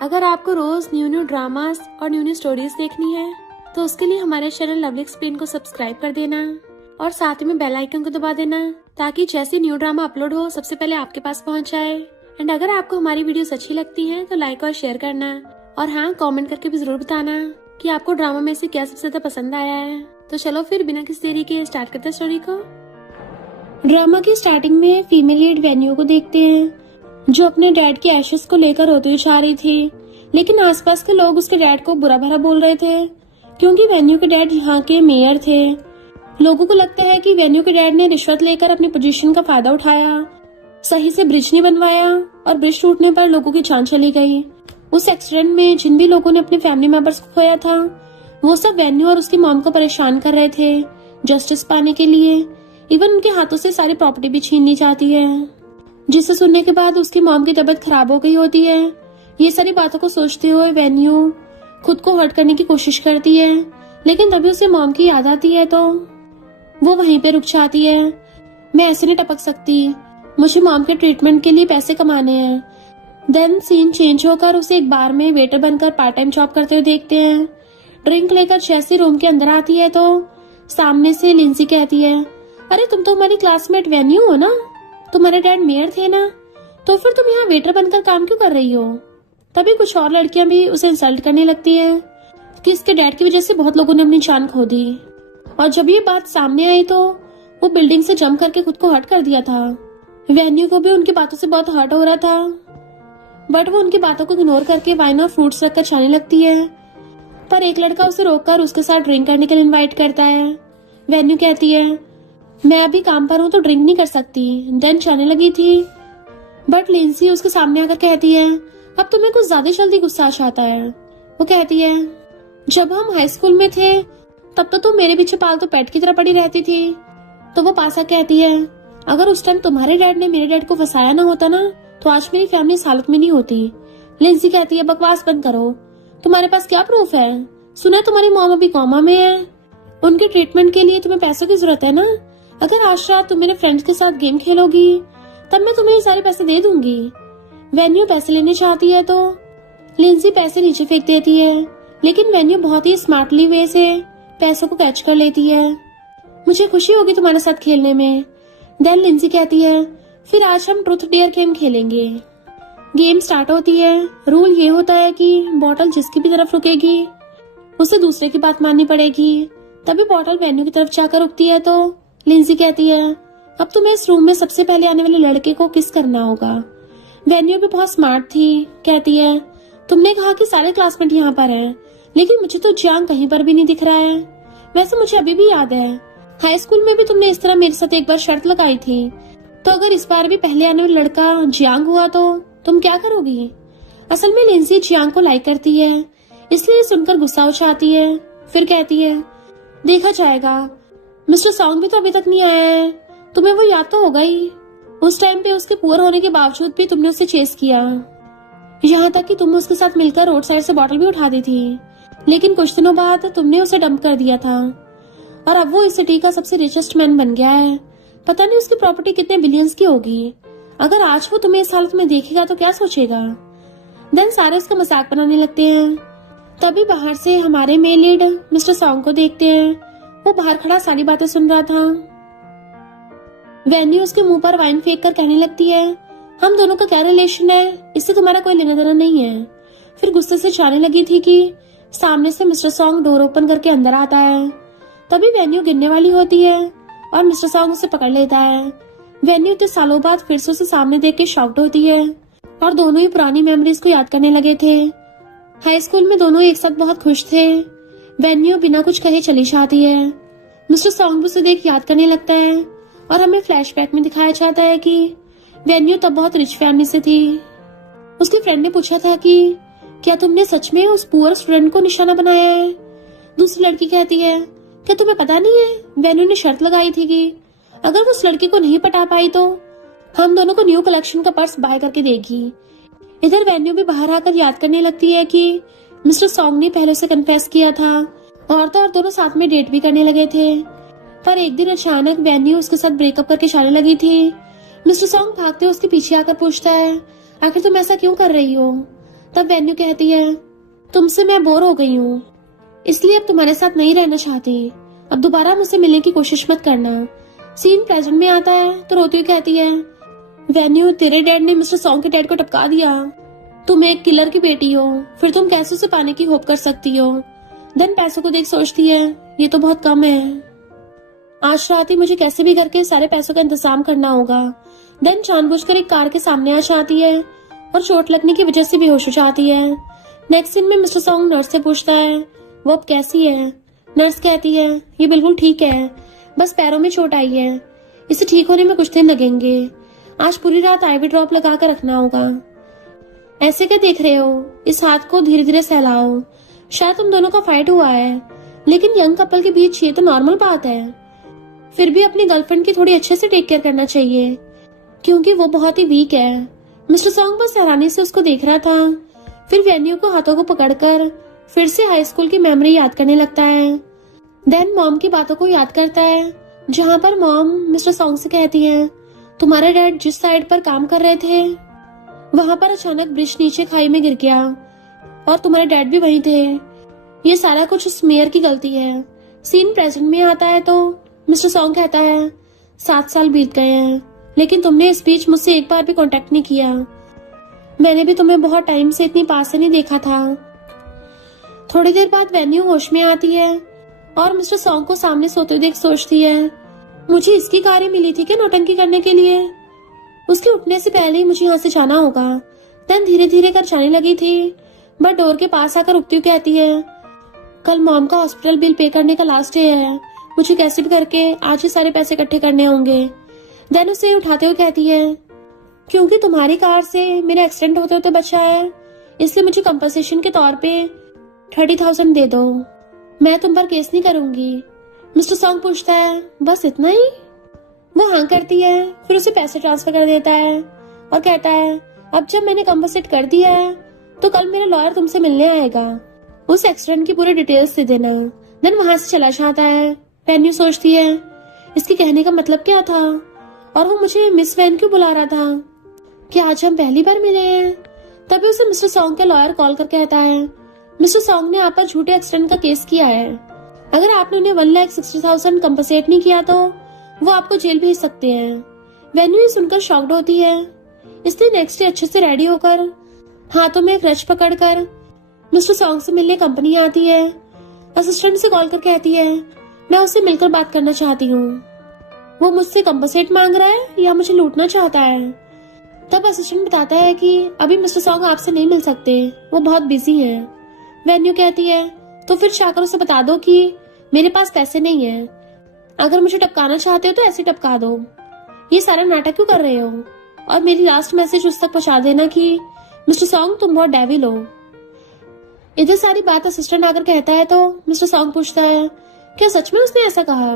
अगर आपको रोज new dramas और न्यू स्टोरीज देखनी है तो उसके लिए हमारे चैनल लवली एक्सप्लेन को सब्सक्राइब कर देना और साथ में बेल आइकन को दबा देना ताकि जैसे न्यू ड्रामा अपलोड हो सबसे पहले आपके पास पहुंच जाए। एंड अगर आपको हमारी वीडियोस अच्छी लगती हैं तो लाइक और शेयर करना और हाँ, कमेंट करके भी जरूर बताना कि आपको ड्रामा में से क्या सबसे ज्यादा पसंद आया है। तो चलो फिर बिना किसी देरी के स्टार्ट करते स्टोरी को। ड्रामा की स्टार्टिंग में फीमेल लीड वेन्यू को देखते हैं जो अपने डैड की एशेस को लेकर रोती हुई जा रही थी, लेकिन आसपास के लोग उसके डैड को बुरा भला बोल रहे थे क्योंकि वेन्यू के डैड यहाँ के मेयर थे। लोगों को लगता है कि वेन्यू के डैड ने रिश्वत लेकर अपनी पोजीशन का फायदा उठाया, सही से ब्रिज नहीं बनवाया और ब्रिज टूटने पर लोगों की जान चली गई। उस एक्सीडेंट में जिन भी लोगों ने अपने फैमिली मेंबर्स को खोया था वो सब वेन्यू और उसकी मॉम को परेशान कर रहे थे जस्टिस पाने के लिए। इवन उनके हाथों से सारी प्रॉपर्टी भी छीन ली जाती है, जिसे सुनने के बाद उसकी मॉम की तबीयत खराब हो गई होती है। ये सारी बातों को सोचते हुए वेन्यू खुद को हर्ट करने की कोशिश करती है, लेकिन तभी उसे मॉम की याद आती है तो वो वहीं पे रुक जाती है। मैं ऐसे नहीं टपक सकती, मुझे मॉम के ट्रीटमेंट के लिए पैसे कमाने हैं। देन सीन चेंज होकर उसे एक बार में वेटर बनकर पार्ट टाइम जॉब करते हुए देखते हैं। ड्रिंक लेकर जैसे रूम के अंदर आती है तो सामने से लिंसी कहती है, अरे तुम तो हमारी क्लासमेट वेन्यू हो ना, तुम्हारे डैड मेयर थे ना, तो फिर तुम यहाँ वेटर बनकर काम क्यों कर रही हो। तभी कुछ और लड़कियां भी उसे इंसल्ट करने लगती है कि इसके डैड की वजह से बहुत लोगों ने अपनी जान खो दी। और जब ये बात सामने आई तो वो बिल्डिंग से जंप करके खुद को हर्ट कर दिया था। वेन्यू को भी उनकी बातों से बहुत हर्ट हो रहा था, बट वो उनकी बातों को इग्नोर करके वाइन और फ्रूट्स रखकर जाने लगती है। पर एक लड़का उसे रोककर उसके साथ ड्रिंक करने के लिए इनवाइट करता है। वेन्यू कहती है, मैं अभी काम पर हूँ तो ड्रिंक नहीं कर सकती। देन जाने लगी थी, बट लिंसी उसके सामने आकर कहती है, अब तुम्हें कुछ ज्यादा जल्दी गुस्सा आ जाता है। वो कहती है, जब हम हाई स्कूल में थे तब तो तुम मेरे पीछे पालतू पेट की तरह पड़ी रहती थी। तो वो पासा कहती है, अगर उस टाइम तुम्हारे डैड ने मेरे डैड को फंसाया ना होता ना तो आज मेरी फैमिली इस हालत में नहीं होती। लिंसी कहती है, बकवास बंद करो, तुम्हारे पास क्या प्रूफ है। सुना तुम्हारी मॉम अभी कोमा में है, उनके ट्रीटमेंट के लिए तुम्हें पैसों की जरूरत है ना। अगर आज रात तुम मेरे फ्रेंड्स के साथ गेम खेलोगी तब मैं तुम्हें ये सारे पैसे दे दूंगी। वेन्यू पैसे लेने चाहती है तो लिंसी पैसे नीचे फेंक देती है, लेकिन वेन्यू बहुत ही स्मार्टली वे से पैसों को कैच कर लेती है। मुझे खुशी होगी तुम्हारे साथ खेलने में। देन लिंसी कहती है, फिर आज हम ट्रूथ डेयर गेम खेलेंगे। गेम स्टार्ट होती है। रूल ये होता है कि बॉटल जिसकी भी तरफ रुकेगी उसे दूसरे की बात माननी पड़ेगी। तभी बॉटल वेन्यू की तरफ जाकर रुकती है तो लिंसी कहती है, अब तुम्हें इस रूम में सबसे पहले आने वाले लड़के को किस करना होगा। वेन्यू भी बहुत स्मार्ट थी, कहती है, तुमने कहा कि सारे क्लासमेट यहाँ पर हैं, लेकिन मुझे तो जियांग कहीं पर भी नहीं दिख रहा है। वैसे मुझे अभी भी याद है हाई स्कूल में भी तुमने इस तरह मेरे साथ एक बार शर्त लगाई थी, तो अगर इस बार भी पहले आने वाला लड़का जियांग हुआ तो तुम क्या करोगी। असल में लिंसी जियांग को लाइक करती है, इसलिए सुनकर गुस्सा हो जाती है। फिर कहती है, देखा जाएगा, मिस्टर सॉन्ग भी तो अभी तक नहीं आया है, तुम्हें वो याद तो होगा ही। उस टाइम पे उसके पुअर होने के बावजूद भी तुमने उसे चेस किया, यहाँ तक कि तुम उसके साथ मिलकर रोड साइड से बॉटल भी उठा दी थी, लेकिन कुछ दिनों बाद तुमने उसे डंप कर दिया था और अब वो इस सिटी का सबसे रिचेस्ट मैन बन गया है। पता नहीं उसकी प्रॉपर्टी कितने बिलियंस की होगी। अगर आज वो तुम्हें इस हालत में देखेगा तो क्या सोचेगा। देन सारे उसका मजाक बनाने लगते हैं। तभी बाहर से हमारे मेल लीड मिस्टर सॉन्ग को देखते हैं। वो बाहर खड़ा सारी बातें सुन रहा था। वेन्यू उसके मुंह पर वाइन फेंक कर कहने लगती है, हम दोनों का क्या रिलेशन है, इससे तुम्हारा कोई लेना देना नहीं है। फिर गुस्से से जाने लगी थी कि सामने से मिस्टर सॉन्ग डोर ओपन करके अंदर आता है। तभी वेन्यू गिरने वाली होती है और मिस्टर सॉन्ग उसे पकड़ लेता है। वेन्यू इतने सालों बाद फिर से उसे सामने देख के शॉक्ड होती है और दोनों ही पुरानी मेमोरीज को याद करने लगे थे। हाई स्कूल में दोनों एक साथ बहुत खुश थे। वेन्यू बिना कुछ कहे चली जाती है। मिस्टर सॉन्ग भी उसे देख याद करने लगता है और हमें फ्लैशबैक में दिखाया जाता है कि वेन्यू तब बहुत रिच फैमिली से थी। उसकी फ्रेंड ने पूछा था कि क्या तुमने सच में उस पुअर स्टूडेंट को निशाना बनाया है। दूसरी लड़की कहती है, क्या तुम्हें पता नहीं है, वेन्यू ने शर्त लगाई थी कि अगर वो उस लड़की को नहीं पटा पाई तो हम दोनों को न्यू कलेक्शन का पर्स बाय करके देगी। इधर वेन्यू भी बाहर आकर याद करने लगती है कि मिस्टर सॉन्ग ने पहले से कन्फेस किया था और तो और दोनों साथ में डेट भी करने लगे थे। पर एक दिन अचानक वेन्यू उसके साथ ब्रेकअप करके जाने लगी थी। मिस्टर सॉन्ग भागते उसके पीछे आकर पूछता है, आखिर तुम ऐसा क्यों कर रही हो। तब वेन्यू कहती है, तुमसे मैं बोर हो गई हूँ, इसलिए अब तुम्हारे साथ नहीं रहना चाहती। अब दोबारा मुझसे मिलने की कोशिश मत करना। सीन प्रेजेंट में आता है तो रोती हुई कहती है, वेन्यू तेरे डैड ने मिस्टर सॉन्ग के डैड को टपका दिया। तुम एक किलर की बेटी हो, फिर तुम कैसे उसे पाने की होप कर सकती हो। देन पैसों को देख सोचती है, ये तो बहुत कम है। आज रात ही मुझे कैसे भी करके सारे पैसों का इंतजाम करना होगा। देन जानबूझकर एक कार के सामने आ जाती है और चोट लगने की वजह से बेहोश हो जाती है। नेक्स्ट सीन में मिस्टर सॉन्ग नर्स से पूछता है, वो अब कैसी है। नर्स कहती है, ये बिल्कुल ठीक है, बस पैरों में चोट आई है, इसे ठीक होने में कुछ दिन लगेंगे। आज पूरी रात आईवी ड्रॉप लगा कर रखना होगा। ऐसे क्या देख रहे हो, इस हाथ को धीरे धीरे सहलाओ। शायद तुम दोनों का फाइट हुआ है, लेकिन यंग कपल के बीच ये तो नॉर्मल बात है। फिर भी अपनी गर्लफ्रेंड की थोड़ी अच्छे से टेक केयर करना चाहिए, क्योंकि वो बहुत ही वीक है। मिस्टर सॉन्ग बस हैरानी से उसको देख रहा था। फिर वेन्यू को हाथों को पकड़कर फिर से हाई स्कूल की मेमोरी याद करने लगता है। देन मॉम की बातों को याद करता है, जहाँ पर मॉम मिस्टर सॉन्ग से कहती है, तुम्हारे डैड जिस साइड पर काम कर रहे थे वहां पर अचानक ब्रिज नीचे खाई में गिर गया और तुम्हारे डैड भी वहीं थे। ये सारा कुछ उस मेयर की गलती है। सीन प्रेजेंट में आता है तो मिस्टर सॉन्ग कहता है, 7 साल बीत गए हैं, लेकिन तुमने इस बीच मुझसे एक बार भी कांटेक्ट नहीं किया। मैंने भी तुम्हें बहुत टाइम से इतनी पास से नहीं देखा था। थोड़ी देर बाद वेन्यू होश में आती है और मिस्टर सॉन्ग को सामने सोते हुए देख सोचती है, मुझे इसकी कार ही मिली थी क्या नौटंकी करने के लिए। उसके उठने से पहले ही मुझे यहाँ से जाना होगा। देन धीरे धीरे कर जाने लगी थी, बट डोर के पास आकर रुकती हुई कहती है, कल मॉम का हॉस्पिटल बिल पे करने का लास्ट डे है, मुझे कैसे भी करके आज ही सारे पैसे इकट्ठे करने होंगे। देन उसे उठाते हुए कहती है, क्योंकि तुम्हारी कार से मेरा एक्सीडेंट होते होते बचा है, इसलिए मुझे कंपनसेशन के तौर पे 30,000 दे दो। मैं तुम पर केस नहीं करूंगी। मिस्टर सॉन्ग पूछता है, बस इतना ही। वो हाँ करती है, फिर उसे पैसे ट्रांसफर कर देता है और कहता है, अब जब मैंने कंपनसेट कर दिया है तो कल मेरा लॉयर तुमसे मिलने आएगा, उस एक्सीडेंट की पूरी डिटेल्स दे देना। देन वहां से चला जाता है। वेन्यू सोचती है, इसके कहने का मतलब क्या था, और वो मुझे मिस वैन क्यों बुला रहा था, क्या आज हम पहली बार मिले हैं। तभी उसे मिस्टर सॉन्ग का लॉयर कॉल कर कहता है, मिस्टर सॉन्ग ने आप पर झूठे एक्सीडेंट का केस किया है। अगर आपने उन्हें 1,60,000 कंपनसेट नहीं किया तो वो आपको जेल भेज सकते हैं। वेन्यू ये सुनकर शॉक्ड होती है, इसलिए नेक्स्ट डे अच्छे से रेडी होकर हाथों में एक रच पकड़कर मिस्टर सॉन्ग से मिलने कंपनी आती है। असिस्टेंट से कॉल कर कहती है, मैं उससे मिलकर बात करना चाहती हूँ। वो मुझसे कंपनसेट मांग रहा है या मुझे लूटना चाहता है। तब असिस्टेंट बताता है कि अभी मिस्टर सॉन्ग आपसे नहीं मिल सकते, वो बहुत बिजी हैं। वेन्यू कहती है, तो फिर जाकर उसे बता दो कि मेरे पास पैसे नहीं है, अगर मुझे टपकाना चाहते हो तो ऐसे टपका दो। ये सारा नाटक क्यों कर रहे हो, और मेरी लास्ट मैसेज उस तक पहुंचा देना कि मिस्टर सॉन्ग तुम बहुत डेविल हो। इधर सारी बात असिस्टेंट आकर कहता है तो मिस्टर सॉन्ग पूछता है, क्या सच में उसने ऐसा कहा।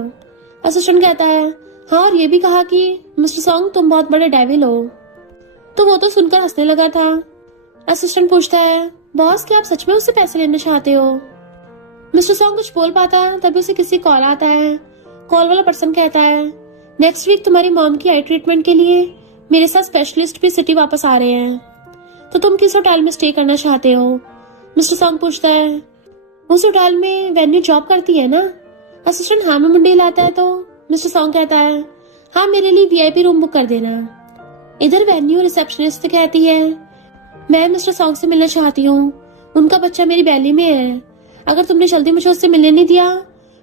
असिस्टेंट कहता है, हाँ, और ये भी कहा कि मिस्टर सॉन्ग तुम बहुत बड़े डेविल हो। तो वो तो सुनकर हंसने लगा था। असिस्टेंट पूछता है, बॉस क्या आप सच में उससे पैसे लेना चाहते हो। मिस्टर सॉन्ग कुछ बोल पाता तभी उसे किसी कॉल आता है। कॉल वाला पर्सन कहता है, नेक्स्ट वीक तुम्हारी मॉम की आई ट्रीटमेंट के लिए मेरे साथ स्पेशलिस्ट भी सिटी वापस आ रहे हैं, तो तुम किस होटल में स्टे करना चाहते हो। मिस्टर सॉन्ग पूछता है, उस होटल में वेन्यू जॉब करती है ना। असिस्टेंट हाँ में मुंडी हिलाता है तो मिस्टर सॉन्ग कहता है, हाँ, मेरे लिए वीआईपी रूम बुक कर देना। इधर वेन्यू रिसेप्शनिस्ट कहती है, मैं मिस्टर सॉन्ग से मिलना चाहती हूँ, उनका बच्चा मेरी बैली में है। अगर तुमने जल्दी मुझे उससे मिलने नहीं दिया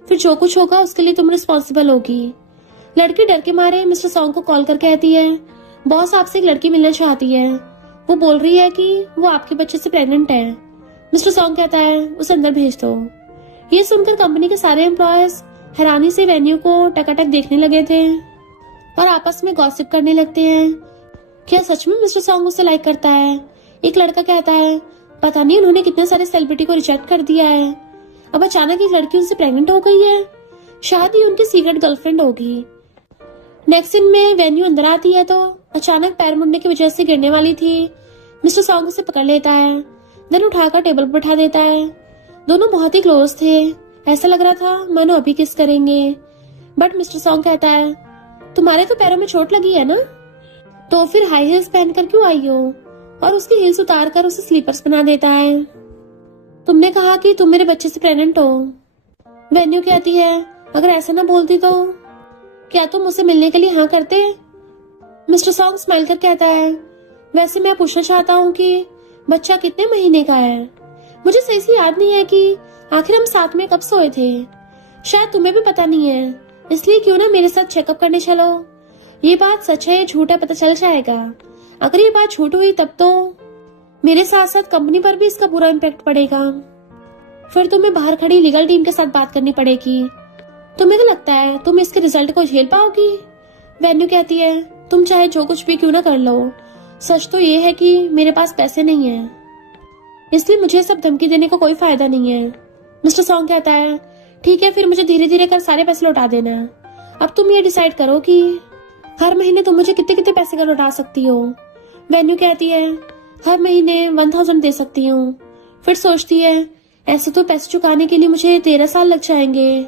फिर जो कुछ होगा उसके लिए तुम रिस्पॉन्सिबल होगी। लड़की डर के मारे मिस्टर सॉन्ग को कॉल कर कहती है, बॉस आपसे एक लड़की मिलना चाहती है, वो बोल रही है कि वो आपके बच्चे से प्रेग्नेंट है। मिस्टर सॉन्ग कहता है, उसे अंदर भेज दो। ये सुनकर कंपनी के सारे एम्प्लॉयज हैरानी से वेन्यू को टकाटक देखने लगे थे और आपस में गॉसिप करने लगते हैं, क्या सच में मिस्टर सॉन्ग उसे लाइक करता है। एक लड़का कहता है, पता नहीं उन्होंने कितने सारे सेलिब्रिटी को रिजेक्ट कर दिया है, अब अचानक एक लड़की उनसे प्रेग्नेंट हो गई है, शायद ही उनकी सीक्रेट गर्लफ्रेंड होगी। नेक्स्ट सीन में वेन्यू अंदर आती है तो अचानक पैर मुड़ने की वजह से गिरने वाली थी। मिस्टर सॉन्ग उसे पकड़ लेता है, देन उठाकर टेबल पर बैठा देता है। दोनों बहुत ही क्लोज थे, ऐसा लग रहा था मानो अभी किस करेंगे। बट मिस्टर सॉन्ग कहता है, तुम्हारे तो पैरों में चोट लगी है ना, तो फिर हाई हील्स पहनकर क्यों आई हो, और उसकी हील्स उतार कर उसे स्लीपर्स बना देता है। तुमने कहा कि तुम मेरे बच्चे से प्रेग्नेंट हो। वेन्यू कहती है, अगर ऐसा ना बोलती तो क्या तुम मुझसे मिलने के लिए हाँ करते? मिस्टर सॉन्ग स्माइल कर कहता है, वैसे मैं पूछना चाहता हूँ कि बच्चा कितने महीने का है? मुझे सही से याद नहीं है कि आखिर हम साथ में कब सोए थे। शायद तुम्हें भी पता नहीं है, इसलिए क्यों ना मेरे साथ चेकअप करने चलो। ये बात सच है झूठ है पता चल जाएगा। अगर ये बात झूठ हुई तब तो मेरे साथ साथ कंपनी पर भी इसका बुरा इम्पैक्ट पड़ेगा। फिर तुम्हें बाहर खड़ी लीगल टीम के साथ बात करनी पड़ेगी। तुम्हें क्या लगता है तुम इसके रिजल्ट को झेल पाओगी? वेन्यू कहती है, तुम चाहे जो कुछ भी क्यों ना कर लो, सच तो ये है कि मेरे पास पैसे नहीं है, इसलिए मुझे सब धमकी देने का कोई फायदा नहीं है। मिस्टर सॉन्ग कहता है, ठीक है फिर मुझे धीरे धीरे कर सारे पैसे लौटा देना। अब तुम ये डिसाइड करो कि हर महीने तुम मुझे कितने कितने पैसे का लौटा सकती हो। वेन्यू कहती है, हर महीने 1000 दे सकती हूँ। फिर सोचती है, ऐसे तो पैसे चुकाने के लिए मुझे 13 साल लग जाएंगे।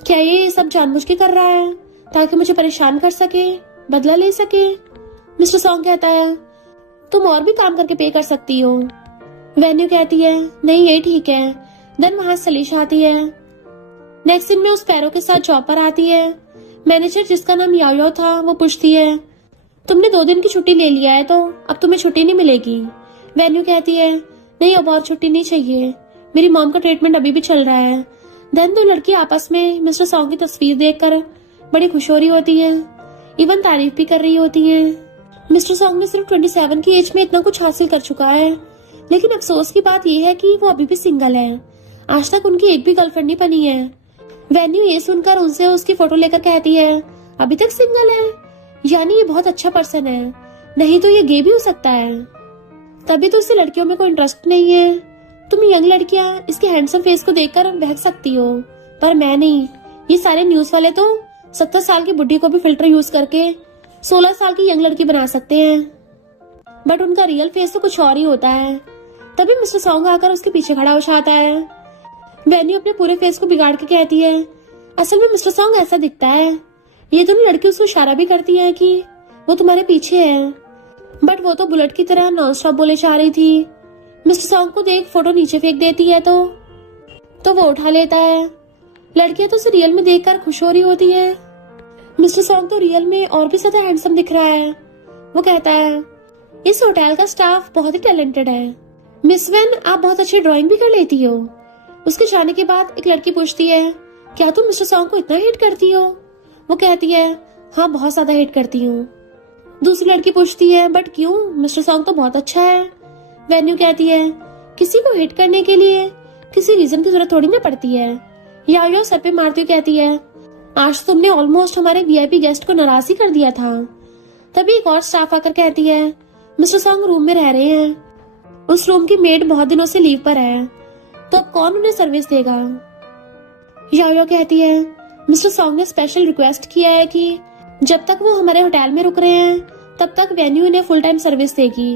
क्या ये सब जानबूझ के कर रहा है ताकि मुझे परेशान कर सके, बदला ले सके? मिस्टर सॉन्ग कहता है, तुम और भी काम करके पे कर सकती हो। वेन्यू कहती है, नहीं ये ठीक है। देन वहां सलीशा आती है। नेक्स्ट दिन में उस पैरों के साथ जॉब पर आती है। मैनेजर जिसका नाम याओ था वो पूछती है, तुमने 2 दिन की छुट्टी ले लिया है तो अब तुम्हें छुट्टी नहीं मिलेगी। वेन्यू कहती है, नहीं अब और छुट्टी नहीं चाहिए, मेरी मॉम का ट्रीटमेंट अभी भी चल रहा है। देन 2 लड़की आपस में मिस्टर सॉन्ग की तस्वीर देखकर बड़ी खुश हो रही होती है, इवन तारीफ भी कर रही होती है। मिस्टर सॉन्ग ने सिर्फ 27 की एज में इतना कुछ हासिल कर चुका है, लेकिन अफसोस की बात यह है कि वो अभी भी सिंगल है। आज तक उनकी एक भी गर्लफ्रेंड नहीं बनी है। वेन्यू ये सुनकर उनसे उसकी फोटो लेकर कहती है, अभी तक सिंगल है, यानी ये बहुत अच्छा पर्सन है, नहीं तो ये गे भी हो सकता है। तभी तो इसे लड़कियों में कोई इंटरेस्ट नहीं है। तुम यंग लड़कियां इसके हैंडसम फेस को देखकर बहक सकती हो, पर मैं नहीं। ये सारे न्यूज वाले तो 70 साल की बुढ़ी को भी फिल्टर यूज करके 16 साल की यंग लड़की बना सकते हैं, बट उनका रियल फेस तो कुछ और ही होता है। तभी मिस्टर सॉन्ग आकर उसके पीछे खड़ा हो जाता है। वेन्यू अपने पूरे फेस को बिगाड़ के कहती है, असल में मिस्टर सॉन्ग ऐसा दिखता है। ये दोनों लड़की उसको इशारा भी करती है कि वो तुम्हारे पीछे है, बट वो तो बुलेट की तरह नॉन स्टॉप बोले जा रही थी। मिस्टर सॉन्ग को देख फोटो नीचे फेंक देती है तो वो उठा लेता है। लड़कियां तो उसे रियल में देखकर खुश हो रही होती है। मिस्टर सॉन्ग तो रियल में और भी ज्यादा हैंडसम दिख रहा है। वो कहता है, इस होटल का स्टाफ बहुत ही टैलेंटेड है। मिस वेन, आप बहुत अच्छी ड्राइंग भी कर लेती हो। उसके जाने के बाद एक लड़की पूछती है, क्या तुम मिस्टर सॉन्ग को इतना हिट करती हो? वो कहती है, हाँ बहुत ज्यादा हिट करती हूँ। दूसरी लड़की पूछती है, बट क्यों? मिस्टर सॉन्ग तो बहुत अच्छा है। वेन्यू कहती है, किसी को हिट करने के लिए किसी रीजन की जरूरत थोड़ी ना पड़ती है। याओ सर पे मारती हुई कहती है, आज तुमने ऑलमोस्ट हमारे वीआईपी गेस्ट को नाराज ही कर दिया था। तभी एक और स्टाफ आकर कहती है, मिस्टर सॉन्ग रूम में रह रहे हैं, उस रूम की मेड बहुत दिनों से लीव पर है, तो अब कौन उन्हें सर्विस देगा? याओ कहती है, मिस्टर सॉन्ग ने स्पेशल रिक्वेस्ट किया है कि जब तक वो हमारे होटल में रुक रहे हैं तब तक वेन्यू इन्हें फुल टाइम सर्विस देगी।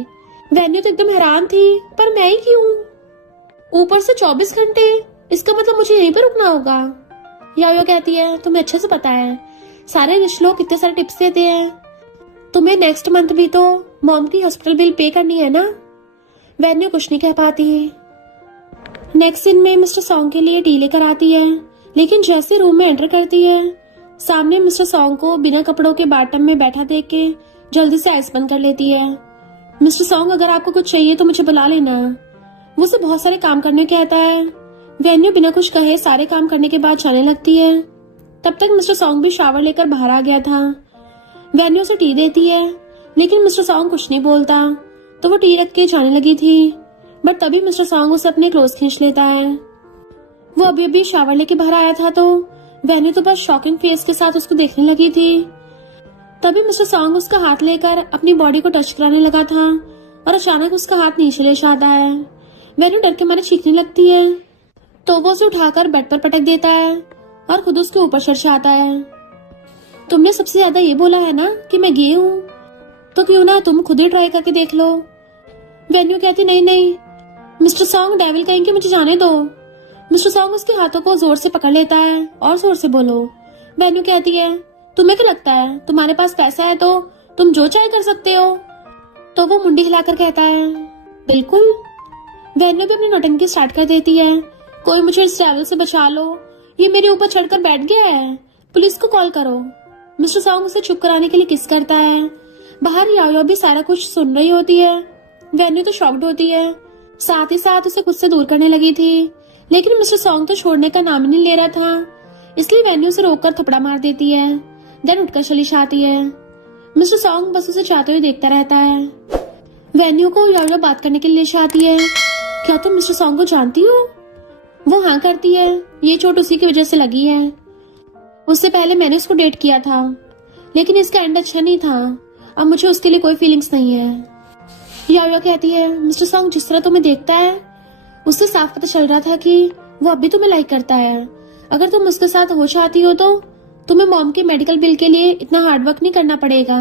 वेन्यू तो एकदम हैरान थी, पर मैं ही क्यों? ऊपर से 24 घंटे, इसका मतलब मुझे यहीं पर रुकना होगा। याओ कहती है, तुम्हें अच्छे से पता है सारे रिच लोग कितने सारे टिप्स देते हैं। तुम्हें नेक्स्ट मंथ भी तो मॉम की हॉस्पिटल बिल पे करनी है ना। वेन्यू कुछ नहीं कह पाती। नेक्स्ट दिन में मिस्टर सॉन्ग के लिए टी लेकर आती है, लेकिन जैसे रूम में एंटर करती है सामने मिस्टर सॉन्ग को बिना कपड़ों के बाथटब में बैठा देख के जल्दी से आइस बंद कर लेती है। मिस्टर सॉन्ग, अगर आपको कुछ चाहिए तो मुझे बुला लेना। वो उसे बहुत सारे काम करने को कहता है। वेन्यू बिना कुछ कहे सारे काम करने के बाद जाने लगती है। तब तक मिस्टर सॉन्ग भी शावर लेकर बाहर आ गया था। वेन्यू उसे टी देती है, लेकिन मिस्टर सॉन्ग कुछ नहीं बोलता, तो वो टी रख के जाने लगी थी, बट तभी मिस्टर सॉन्ग उसे अपने क्लोज खींच लेता है। वो अभी अभी शावर लेके बाहर आया था, तो वेन्यू तो बस शॉकिंग फेस के साथ उसको देखने लगी थी। तभी मिस्टर सॉन्ग उसका हाथ लेकर अपनी बॉडी को टच कराने लगा था, और अचानक उसका हाथ नीचे ले जाता है। वेन्यू डर के मारे चीखने लगती है, तो वो उसे उठाकर बेड पर पटक देता है और खुद उसके ऊपर चढ़ जाता है। तुमने सबसे ज्यादा ये बोला है ना कि मैं गे हूँ, तो क्यों ना तुम खुद ही ट्राई करके देख लो। वेन्यू कहती, नहीं मिस्टर सॉन्ग, डेविल कहेंगे, मुझे जाने दो। मिस्टर सॉन्ग उसके हाथों को जोर से पकड़ लेता है और जोर से बोलो। वेन्यू कहती है, तुम्हें क्या लगता है तुम्हारे पास पैसा है तो तुम जो चाहे कर सकते हो? तो वो मुंडी हिलाकर कहता है, बिल्कुल। वेन्यू भी अपनी नौटंकी स्टार्ट कर देती है, कोई मुझे इस ट्रैवल से बचा लो, ये मेरे ऊपर चढ़कर बैठ गया है, पुलिस को कॉल करो। मिस्टर सॉन्ग उसे चुप कराने के लिए किस करता है। बाहर याओ भी सारा कुछ सुन रही होती है। वेन्यू तो शॉक्ड होती है, साथ ही साथ उसे खुद से दूर करने लगी थी, लेकिन मिस्टर सॉन्ग तो छोड़ने का नाम नहीं ले रहा था, इसलिए वेन्यू उसे रोककर थपड़ा मार देती है। देन उठकर चली जाती है। मिस्टर सॉन्ग बस उसे चाहते हुए देखता रहता है। वेन्यू को याओ बात करने के लिए आती है, क्या तुम मिस्टर सॉन्ग को जानती हो? वो हाँ करती है, ये चोट उसी की वजह से लगी है। उससे पहले मैंने उसको डेट किया था, लेकिन इसका एंड अच्छा नहीं था, अब मुझे उसके लिए कोई फीलिंग्स नहीं है। याओ कहती है, मिस्टर सॉन्ग जिस तरह तुम्हें देखता है उससे साफ पता चल रहा था कि वो अब भी तुम्हें लाइक करता है। अगर तुम उसके साथ हो चाहती हो तो तुम्हें मॉम के मेडिकल बिल के लिए इतना हार्ड वर्क नहीं करना पड़ेगा।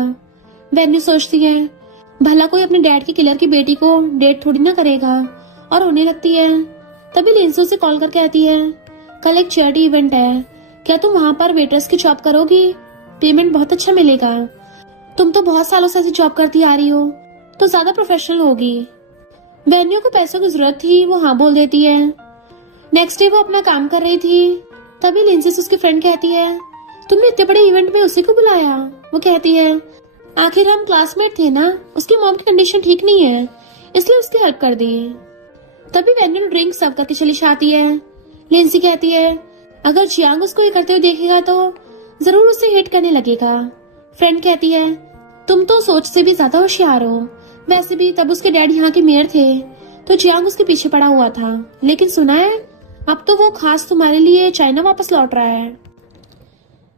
वेन्यू सोचती है, भला कोई अपने डैड के किलर की बेटी को डेट थोड़ी ना करेगा, और रोने लगती है। तभी लिंसी उसे कॉल करके आती है, कल एक चैरिटी इवेंट है, क्या तुम वहाँ पर वेटर्स की जॉब करोगी? पेमेंट बहुत अच्छा मिलेगा, तुम तो बहुत सालों से ऐसी जॉब करती आ रही हो, तो ज्यादा प्रोफेशनल होगी। वेन्यू को पैसों की जरूरत थी, वो हाँ बोल देती है। नेक्स्ट डे वो अपना काम कर रही थी, तभी लिंसी से उसकी फ्रेंड कहती है, तुमने इतने बड़े इवेंट में उसी को बुलाया? वो कहती है, आखिर हम क्लासमेट थे ना, उसकी मॉम की कंडीशन ठीक नहीं है, इसलिए उसकी हेल्प कर दी। तभी वेन्यू ड्रिंक सर्व करके चली जाती है। लिंसी कहती है, अगर जियांग उसको ये करते हुए देखेगा तो जरूर उसे हेट करने लगेगा। फ्रेंड कहती है, तुम तो सोच से भी ज्यादा होशियार हो, वैसे भी तब उसके डैड यहाँ के मेयर थे तो जियांग उसके पीछे पड़ा हुआ था, लेकिन सुना है अब तो वो खास तुम्हारे लिए चाइना वापस लौट रहा है।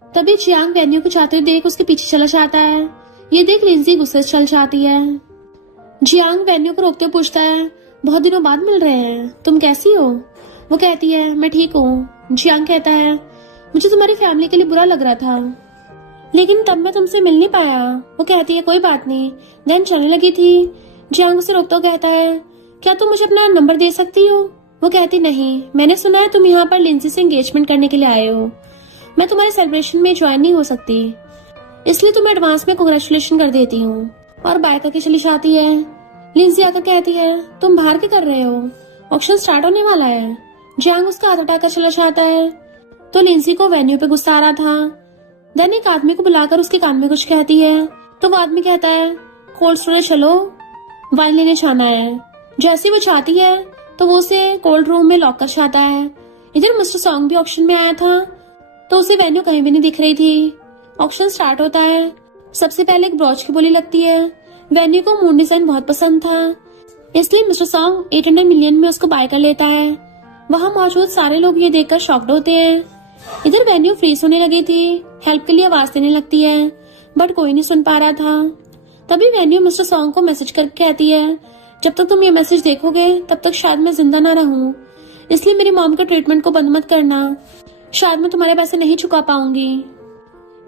तभी जियांग वेन्यू को जाते हुए देख उसके पीछे चला जाता है। ये देख लिंसी गुस्से से चल जाती है। जियांग वेन्यू को रोकते हुए पूछता है, बहुत दिनों बाद मिल रहे हैं, तुम कैसी हो? वो कहती है, मैं ठीक हूँ। जियांग कहता है, मुझे तुम्हारी फैमिली के लिए बुरा लग रहा था, लेकिन तब मैं तुमसे मिल नहीं पाया। वो कहती है, कोई बात नहीं। देन चलने लगी थी। जियांग उसे रोकता हुआ कहता है, क्या तुम मुझे अपना नंबर दे सकती हो? वो कहती, नहीं, मैंने सुना है तुम यहाँ पर लिंसी से एंगेजमेंट करने के लिए आए हो, मैं तुम्हारे सेलिब्रेशन में ज्वाइन नहीं हो सकती, इसलिए तुम्हें एडवांस में कांग्रेचुलेशन कर देती हूँ, और बाय करके चली जाती है। लिंसी आकर कहती है, तुम बाहर क्या कर रहे हो? ऑक्शन स्टार्ट होने वाला है। जियांग उसका हाथ उठाकर चला जाता है, तो लिंसी को वेन्यू पे गुस्सा आ रहा था। देन एक आदमी को बुलाकर उसके कान में कुछ कहती है, तो वो आदमी कहता है, कोल्ड स्टोरेज चलो, वाइन लेने जाना है। जैसे वो चाहती है तो वो उसे कोल्ड रूम में लॉक कर जाता है। इधर मिस्टर सॉन्ग भी ऑक्शन में आया था, तो उसे वेन्यू कहीं भी नहीं दिख रही थी। ऑक्शन स्टार्ट होता है। सबसे पहले एक ब्रॉच की बोली लगती है। वेन्यू को मून डिजाइन बहुत पसंद था, इसलिए मिस्टर सॉन्ग 800 मिलियन में उसको बाय कर लेता है। वहाँ मौजूद सारे लोग ये देखकर शॉक्ड होते हैं। इधर वेन्यू फ्रीज होने लगी थी, हेल्प के लिए आवाज देने लगती है, बट कोई नहीं सुन पा रहा था। तभी वेन्यू मिस्टर सॉन्ग को मैसेज करके कहती है, जब तक तुम ये मैसेज देखोगे तब तक शायद मैं जिंदा ना रहूं, इसलिए मेरी मॉम के ट्रीटमेंट को बंद मत करना, शायद मैं तुम्हारे पैसे नहीं चुका पाऊंगी।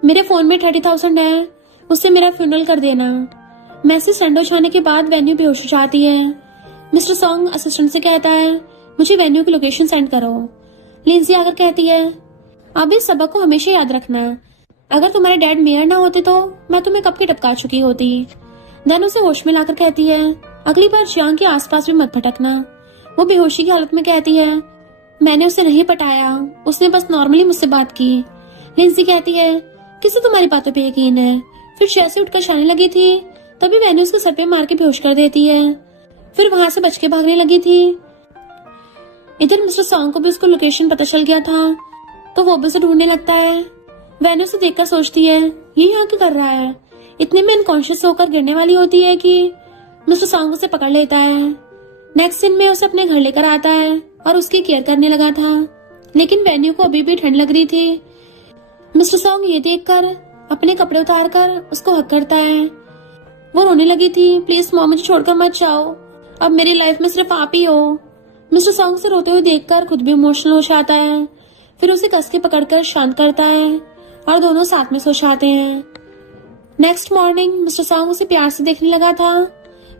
मेरे फोन में 30,000 है, उससे मेरा फ्यूनरल कर देना। मैसेज सेंड हो जाने के बाद वेन्यू बेहोश हो जाती है। मिस्टर सॉन्ग असिस्टेंट से कहता है, मुझे वेन्यू की लोकेशन सेंड करो। लिंसी आकर कहती है, अब इस सबक को हमेशा याद रखना, अगर तुम्हारे डैड मेयर ना होते तो मैं तुम्हें कब की टपका चुकी होती। देन उसे होश में लाकर कहती है, अगली बार जियांग के आसपास भी मत भटकना। वो बेहोशी की हालत में कहती है, मैंने उसे नहीं पटाया, उसने बस नॉर्मली मुझसे बात की। लिंसी कहती है, किसे तुम्हारी बातों पे यकीन है? फिर जैसे उठकर जाने लगी थी, तभी वेन्यू उसके सर पे मार के बेहोश कर देती है। फिर वहां से बच के भागने लगी थी। इधर मिस्टर सॉन्ग को भी उसको लोकेशन पता चल गया था, तो वो भी उसे ढूंढने लगता है। वेन्यू से देखकर सोचती है, ये यहाँ क्या कर रहा है? इतने में अनकॉन्शियस होकर गिरने वाली होती है कि मिस्टर सॉन्ग उसे पकड़ लेता है। नेक्स्ट सीन में उसे अपने घर लेकर आता है और उसकी केयर करने लगा था, लेकिन वेन्यू को अभी भी ठंड लग रही थी। मिस्टर सॉन्ग ये देखकर अपने कपड़े उतार कर उसको हक करता है। वो रोने लगी थी, प्लीज मॉम मुझे छोड़कर मत जाओ, अब मेरी लाइफ में सिर्फ आप ही हो। मिस्टर सॉन्ग से रोते हुए देखकर खुद भी इमोशनल हो जाता है। फिर उसे कस के पकड़कर शांत करता है और दोनों साथ में सो जाते हैं। नेक्स्ट मॉर्निंग मिस्टर सॉन्ग उसे प्यार से देखने लगा था।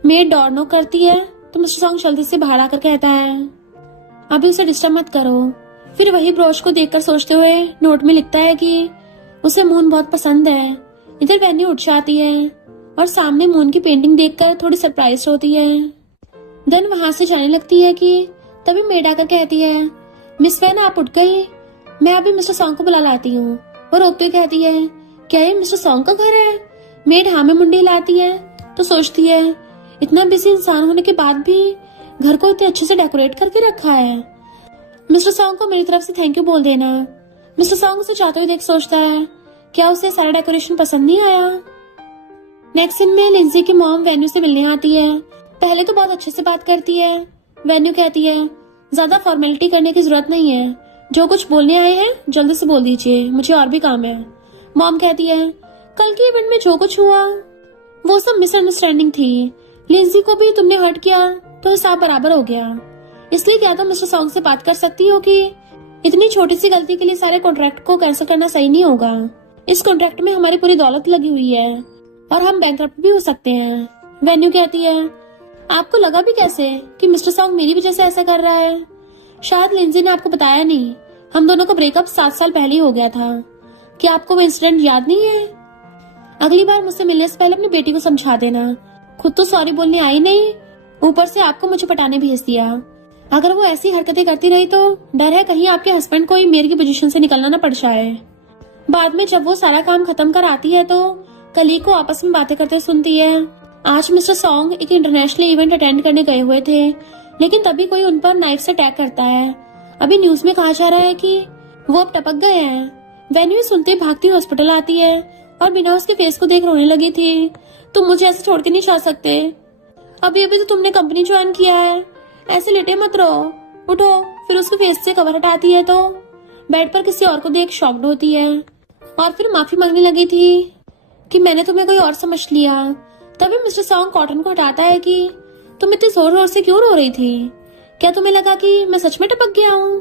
मेड डोर नॉक करती है, तो मिस्टर सॉन्ग जल्दी से बाहर आकर कहता है, अभी उसे डिस्टर्ब मत करो। फिर वही ब्रोच को देखकर सोचते हुए नोट में लिखता है कि उसे मून बहुत पसंद है। इधर वेन्यू उठ जाती है और सामने मून की पेंटिंग देखकर थोड़ी सरप्राइज होती है। देन वहां से जाने लगती है कि तभी मेड आकर कहती है, मिस वैन आप उठ गई, मैं अभी मिस्टर सॉन्ग को बुला लाती हूँ। वो रोकते हुए कहती है, क्या ये मिस्टर सॉन्ग का घर है? मेड हाँ में मुंडी लाती है तो सोचती है, इतना बिजी इंसान होने के बाद भी घर को इतने अच्छे से डेकोरेट करके रखा है। मिस्टर सॉन्ग को मेरी तरफ से थैंक यू बोल देना। मिस्टर सॉन्ग उसे जाते हुए देख सोचता है, क्या उसे सारा डेकोरेशन पसंद नहीं आया? नेक्स्ट सीन में लिंजी की मॉम वेन्यू से मिलने आती है। पहले तो बहुत अच्छे से बात करती है। वेन्यू कहती है, ज्यादा फॉर्मेलिटी करने की जरूरत नहीं है, जो कुछ बोलने आए हैं जल्दी से बोल दीजिए, मुझे और भी काम है। मॉम कहती है, कल के इवेंट में जो कुछ हुआ वो सब मिसअंडरस्टैंडिंग थी। लिंजी को भी तुमने हर्ट किया तो हिसाब बराबर हो गया, इसलिए क्या तुम मिस्टर सॉन्ग से बात कर सकती हो कि इतनी छोटी सी गलती के लिए सारे कॉन्ट्रैक्ट को कैंसिल करना सही नहीं होगा। इस कॉन्ट्रैक्ट में हमारी पूरी दौलत लगी हुई है और हम बैंकरप्ट भी हो सकते हैं। वेन्यू कहती है, आपको लगा भी कैसे कि मिस्टर सॉन्ग मेरी वजह से ऐसा कर रहा है? शायद लिंजी ने आपको बताया नहीं, हम दोनों का ब्रेकअप 7 साल पहले ही हो गया था। क्या आपको वो इंसिडेंट याद नहीं है? अगली बार मुझसे मिलने से पहले अपनी बेटी को समझा देना। खुद तो सॉरी बोलने आई नहीं, ऊपर से आपको मुझे पटाने भेज दिया। अगर वो ऐसी हरकतें करती रही तो डर है कहीं आपके हस्बैंड को ही मेरी की पोजीशन से निकलना न पड़ जाए। बाद में जब वो सारा काम खत्म कर आती है तो कलीग को आपस में बातें करते सुनती है। आज मिस्टर सॉन्ग एक इंटरनेशनल इवेंट अटेंड करने गए हुए थे, लेकिन तभी कोई उन पर नाइफ से अटैक करता है। अभी न्यूज में कहा जा रहा है कि वो अब टपक गए हैं। वेन्यू सुनते भागती हॉस्पिटल आती है और बिना उसके फेस को देख रोने लगी थी। तुम मुझे ऐसे छोड़ के नहीं जा सकते, अभी अभी तो तुमने कंपनी ज्वाइन किया है, ऐसे लेटे मत रहो, उठो। फिर उसके फेस से कवर हटाती है तो बेड पर किसी और को देख शॉक्ड होती है और फिर माफी मांगने लगी थी कि मैंने तुम्हें कोई और समझ लिया। तभी मिस्टर सॉन्ग कॉटन को हटाता है कि तुम इतनी जोर जोर से क्यों रो रही थी? क्या तुम्हें लगा कि मैं सच में टपक गया हूँ?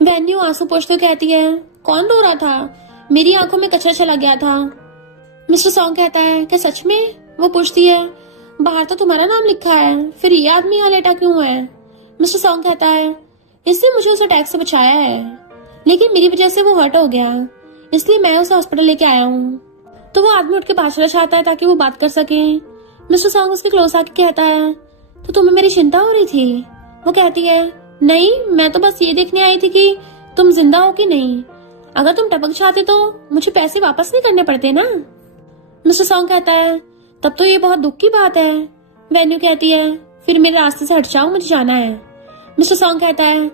वेन्यू आंसू पोंछते हुए कहती है, कौन रो रहा था? मेरी आंखों में कचरा चला गया था। मिस्टर सॉन्ग कहता है, क्या सच में? वो पूछती है, बाहर तो तुम्हारा नाम लिखा है, फिर ये आदमी यहाँ लेटा क्यों है? मिस्टर सॉन्ग कहता है, इसलिए मुझे उसे अटैक से बचाया है, लेकिन मेरी वजह से वो हर्ट हो गया, इसलिए मैं उसे हॉस्पिटल लेके आया हूँ। तो वो आदमी उठ के बाहर चला जाता है ताकि वो बात कर सके। मिस्टर सॉन्ग उसके क्लोज आके कहता है, तो तुम्हें मेरी चिंता हो रही थी? वो कहती है, नहीं, मैं तो बस ये देखने आई थी कि तुम जिंदा हो कि नहीं। अगर तुम टपक जाते तो मुझे पैसे वापस नहीं करने पड़ते ना। मिस्टर सॉन्ग कहता है, तब तो ये बहुत दुख की बात है। वेन्यू कहती है, फिर मेरे रास्ते से हट जाओ, मुझे जाना है। मिस्टर सॉन्ग कहता है,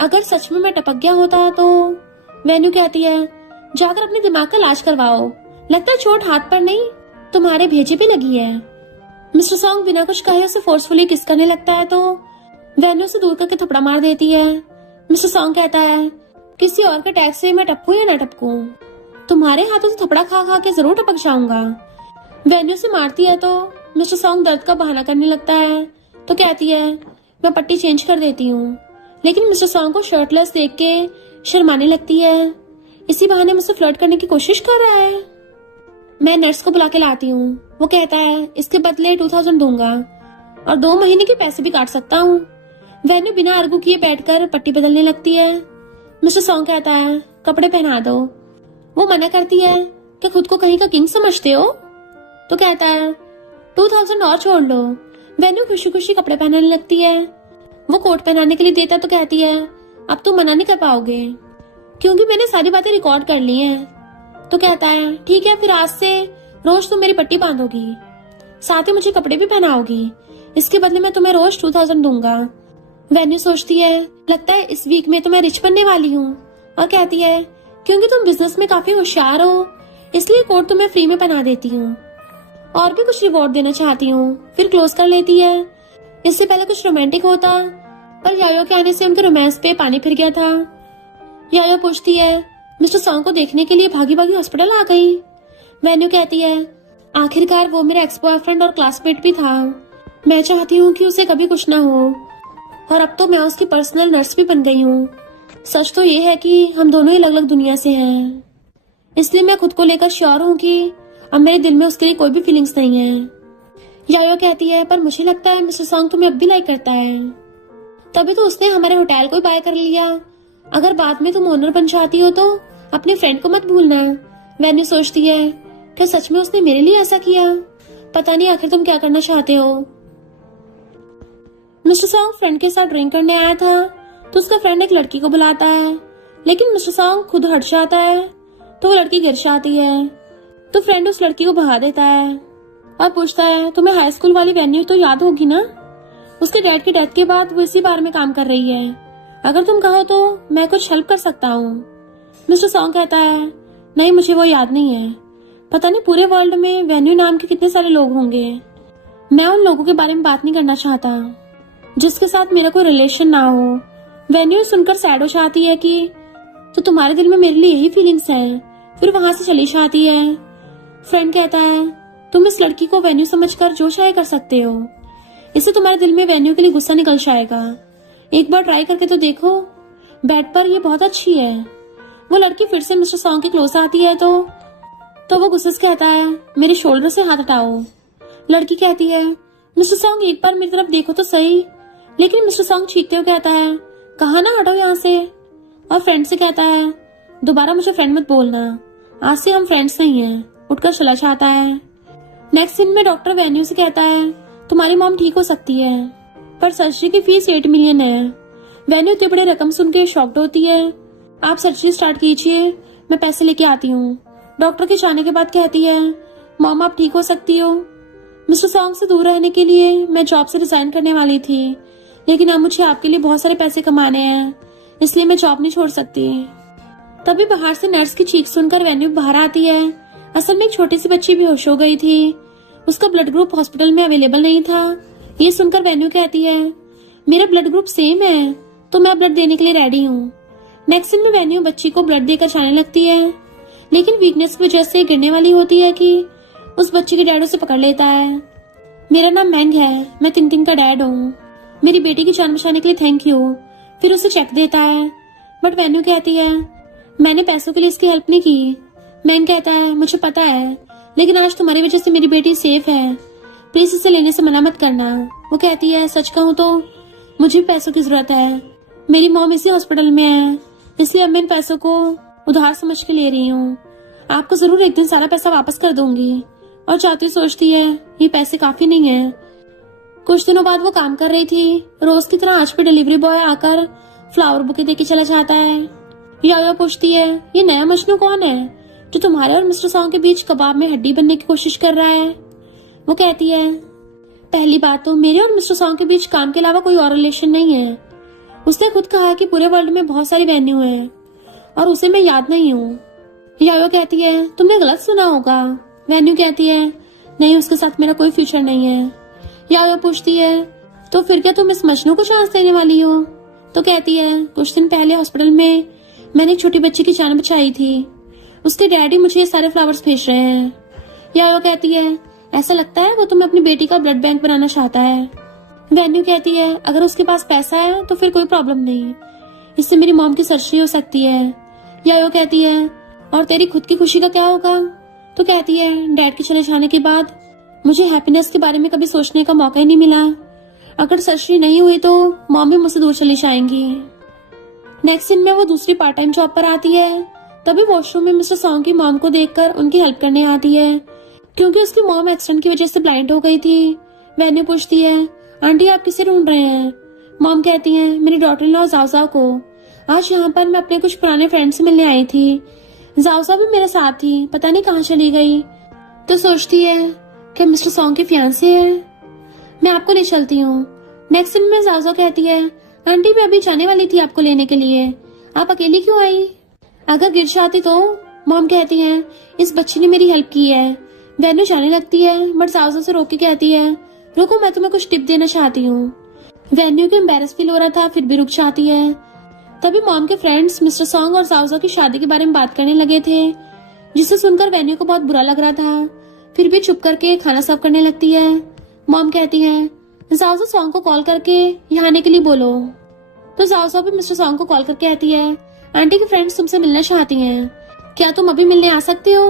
अगर सच में मैं टपक गया होता तो? वेन्यू कहती है, जाकर अपने दिमाग का इलाज करवाओ, लगता है चोट हाथ पर नहीं तुम्हारे भेजे पे लगी है। मिस्टर सॉन्ग बिना कुछ कहे उसे फोर्सफुली किस करने लगता है तो वेन्यू से दूर करके थपड़ा मार देती है। मिस्टर सॉन्ग कहता है, किसी और के टैग से मैं टपकूं या ना टपकूं, तुम्हारे हाथों से थपड़ा खा खा के जरूर टपक जाऊंगा। वेन्यू से मारती है तो मिस्टर सॉन्ग दर्द का बहाना करने लगता है तो कहती है, मैं पट्टी चेंज कर देती हूँ। लेकिन मिस्टर सॉन्ग को शर्टलेस देख के शर्माने लगती है, इसी बहाने मुझसे फ्लर्ट करने की कोशिश कर रहा है। मैं नर्स को बुला के लाती हूँ। वो कहता है, इसके बदले 2000 दूंगा और 2 महीने के पैसे भी काट सकता हूँ। वेन्यू बिना आर्गू किए बैठकर पट्टी बदलने लगती है। मिस्टर सॉन्ग कहता है, कपड़े पहना दो। वो मना करती है, क्या खुद को कहीं का किंग समझते हो? तो कहता है, 2000 और छोड़ लो। वेन्यू खुशी खुशी कपड़े पहनाने लगती है। वो कोट पहनाने के लिए देता तो कहती है, अब तुम मना नहीं कर पाओगे क्योंकि मैंने सारी बातें रिकॉर्ड कर ली हैं। तो कहता है, ठीक है, फिर आज से रोज तुम मेरी पट्टी बांधोगी, साथ ही मुझे कपड़े भी पहनाओगी। इसके बदले मैं तुम्हें रोज 2000 दूंगा। वेन्यू सोचती है, लगता है इस वीक में तो मैं रिच बनने वाली हूँ, और कहती है, क्योंकि तुम बिजनेस में काफी होशियार हो इसलिए कोट तुम्हें फ्री में पहना देती हूँ और भी कुछ रिवॉर्ड देना चाहती हूँ। फिर क्लोज कर लेती है। इससे पहले कुछ रोमांटिक होता, पर यायो के आने से उनके रोमांस पे पानी फिर गया था। यायो पूछती है, मिस्टर सॉन्ग को देखने के लिए भागी भागी हॉस्पिटल आ गई। वेन्यू कहती है, आखिरकार वो मेरा एक्स बॉयफ्रेंड और क्लासमेट भी था। मैं चाहती हूँ कि उसे कभी कुछ ना हो और अब तो मैं उसकी पर्सनल नर्स भी बन गई हूँ। सच तो ये है कि हम दोनों ही अलग अलग दुनिया से हैं, इसलिए मैं खुद को लेकर श्योर हूँ कि अब मेरे दिल में उसके लिए कोई भी फीलिंग्स नहीं है। यायो कहती है, पर मुझे लगता है मिस्टर सॉन्ग तुम्हें अब भी लाइक करता है, तभी तो उसने हमारे होटल को बाय कर लिया। अगर बाद में तुम ओनर बन जाती हो तो अपने फ्रेंड को मत भूलना। वेन्यू सोचती है, क्या सच में उसने मेरे लिए ऐसा किया? पता नहीं आखिर तुम क्या करना चाहते हो। मिस्टर सॉन्ग फ्रेंड के साथ ड्रिंक करने आया था तो उसका फ्रेंड एक लड़की को बुलाता है, लेकिन मिस्टर सॉन्ग खुद हट जाता है तो वो लड़की गिर जाती है। तो फ्रेंड उस लड़की को भगा देता है और पूछता है, तुम्हें हाई स्कूल वाली वेन्यू तो याद होगी ना? उसके डैड की डेथ के बाद वो इसी बार में काम कर रही है। अगर तुम कहो तो मैं कुछ हेल्प कर सकता हूँ। मिस्टर सॉन्ग कहता है, नहीं मुझे वो याद नहीं है। पता नहीं पूरे वर्ल्ड में वेन्यू नाम के कितने सारे लोग होंगे। मैं उन लोगों के बारे में बात नहीं करना चाहता जिसके साथ मेरा कोई रिलेशन ना हो। वेन्यू सुनकर सैड हो जाती है कि तो तुम्हारे दिल में मेरे लिए यही फीलिंग्स हैं। फिर वहां से चली जाती है। फ्रेंड कहता है, तुम इस लड़की को वेन्यू समझकर जो चाहे कर सकते हो, इससे तुम्हारे दिल में वेन्यू के लिए गुस्सा निकल जाएगा। एक बार ट्राई करके तो देखो, बेड पर ये बहुत अच्छी है। वो लड़की फिर से मिस्टर सॉन्ग के क्लोज आती है तो वो गुस्से से कहता है, मेरे शोल्डर से हाथ हटाओ। लड़की कहती है, मिस्टर सॉन्ग एक बार मेरी तरफ देखो तो सही। लेकिन मिस्टर सॉन्ग चीखते हुए कहता है, कहा ना हटो यहाँ से। और फ्रेंड से कहता है, दोबारा मुझे फ्रेंड मत बोलना, आज से हम फ्रेंड्स नहीं हैं। उठकर चला जाता है। नेक्स्ट सीन में डॉक्टर वेन्यू से कहता है, तुम्हारी मॉम ठीक हो सकती है पर सर्जरी की फीस 8 मिलियन है। वेन्यू इतनी बड़ी रकम सुन के शॉक्ड होती है। आप सर्जरी स्टार्ट कीजिए, मैं पैसे लेके आती हूँ। डॉक्टर के जाने के बाद कहती है, मॉम आप ठीक हो सकती हो। मिस्टर सॉन्ग से दूर रहने के लिए मैं जॉब से रिजाइन करने वाली थी, लेकिन अब मुझे आपके लिए बहुत सारे पैसे कमाने हैं, इसलिए मैं जॉब नहीं छोड़ सकती। तभी बाहर से नर्स की चीख सुनकर वेन्यू बाहर आती है। असल में एक छोटी सी बच्ची बेहोश हो गई थी। उसका ब्लड ग्रुप हॉस्पिटल में अवेलेबल नहीं था। ये सुनकर वेन्यू कहती है, मेरा ब्लड ग्रुप सेम है तो मैं ब्लड देने के लिए रेडी हूँ। नेक्स्ट दिन में वेन्यू बच्ची को ब्लड देकर जाने लगती है, लेकिन वीकनेस की वजह से गिरने वाली होती है कि उस बच्ची के डैड उसे पकड़ लेता है। मेरा नाम मैंग है, मैं तिन का डैड हूँ। मेरी बेटी की जान बचाने के लिए थैंक यू। फिर उसे चेक देता है, बट वेन्यू कहती है, मैंने पैसों के लिए इसकी हेल्प नहीं की। मैंग कहता है, मुझे पता है, लेकिन आज तुम्हारी वजह से मेरी बेटी सेफ है, प्लीज इसे लेने से मना मत करना। वो कहती है, सच कहूँ तो मुझे भी पैसों की जरूरत है। मेरी मॉम इसी हॉस्पिटल में है, इसलिए अब मैं इन पैसों को उधार समझ के ले रही हूँ। आपको जरूर एक दिन सारा पैसा वापस कर दूंगी। और जाती सोचती है, ये पैसे काफी नहीं है। कुछ दिनों बाद वो काम कर रही थी। रोज की तरह आज भी डिलीवरी बॉय आकर फ्लावर बुके देके चला जाता है। या पूछती है, ये नया मजनू कौन है जो तुम्हारे और मिस्टर सॉन्ग के बीच कबाब में हड्डी बनने की कोशिश कर रहा है? वो कहती है, पहली बात तो मेरे और मिस्टर सॉन्ग के बीच काम के अलावा कोई और रिलेशन नहीं है। उसने खुद कहा कि पूरे वर्ल्ड में बहुत सारी वेन्यू है और उसे मैं याद नहीं हूँ। यायो कहती है, तुमने गलत सुना होगा। वेन्यू कहती है, नहीं उसके साथ मेरा कोई फ्यूचर नहीं है। यायो पूछती है, तो फिर क्या तुम इस मजनू को चांस देने वाली हो? तो कहती है, कुछ दिन पहले हॉस्पिटल में मैंने एक छोटी बच्ची की जान बचाई थी, उसके डैडी मुझे ये सारे फ्लावर्स भेज रहे हैं। यायो कहती है, ऐसा लगता है वो तुम्हें अपनी बेटी का ब्लड बैंक बनाना चाहता है। वेन्यू कहती है, अगर उसके पास पैसा है तो फिर कोई प्रॉब्लम नहीं, इससे मेरी मॉम की सर्जरी हो सकती है। यायो कहती है, और तेरी खुद की खुशी का क्या होगा? तो कहती है, डैड के चले जाने के बाद मुझे हैप्पीनेस के बारे में कभी सोचने का मौका ही नहीं मिला। अगर सर्जरी नहीं हुई तो मॉम भी मुझसे दूर चली जाएंगी। नेक्स्ट दिन में वो दूसरी पार्ट टाइम जॉब पर आती है। तभी वॉशरूम में मिस्टर सॉन्ग की मॉम को देखकर उनकी हेल्प करने आती है, क्योंकि उसकी मॉम एक्सीडेंट की वजह से ब्लाइंड हो गई थी। वेन्यू पूछती है, आंटी आप किसे ढूंढ रहे हैं? मॉम कहती है, मेरी डॉटर इन लॉ जाओजा को। आज यहाँ पर मैं अपने कुछ पुराने फ्रेंड से मिलने आई थी। जाओजा भी मेरे साथ थी, पता नहीं कहाँ चली गई। तो सोचती है कि मिस्टर सॉन्ग की फियांसे है, मैं आपको ले चलती हूँ। नेक्स्ट दिन में जाओजा कहती है, आंटी मैं अभी जाने वाली थी आपको लेने के लिए, आप अकेली क्यों आई? अगर गिर जाती तो? मॉम कहती है, इस बच्ची ने मेरी हेल्प की है। वेन्यू जाने लगती है, बट जाओजा से रोक के कहती है, रुको मैं तुम्हें कुछ टिप देना चाहती हूँ। वेन्यू को एम्बेरस फील हो रहा था, फिर भी रुक जाती है। तभी मॉम के फ्रेंड्स मिस्टर सॉन्ग और जाओजा की शादी के बारे में बात करने लगे थे, जिसे सुनकर वेन्यू को बहुत बुरा लग रहा था। फिर भी चुप करके खाना सर्व करने लगती है। मॉम कहती है, जाओजा सॉन्ग को कॉल करके यहाँ आने के लिए बोलो। तो जाओजा भी मिस्टर सॉन्ग को कॉल करके कहती है, आंटी की फ्रेंड्स तुमसे मिलना चाहती हैं, क्या तुम अभी मिलने आ सकते हो?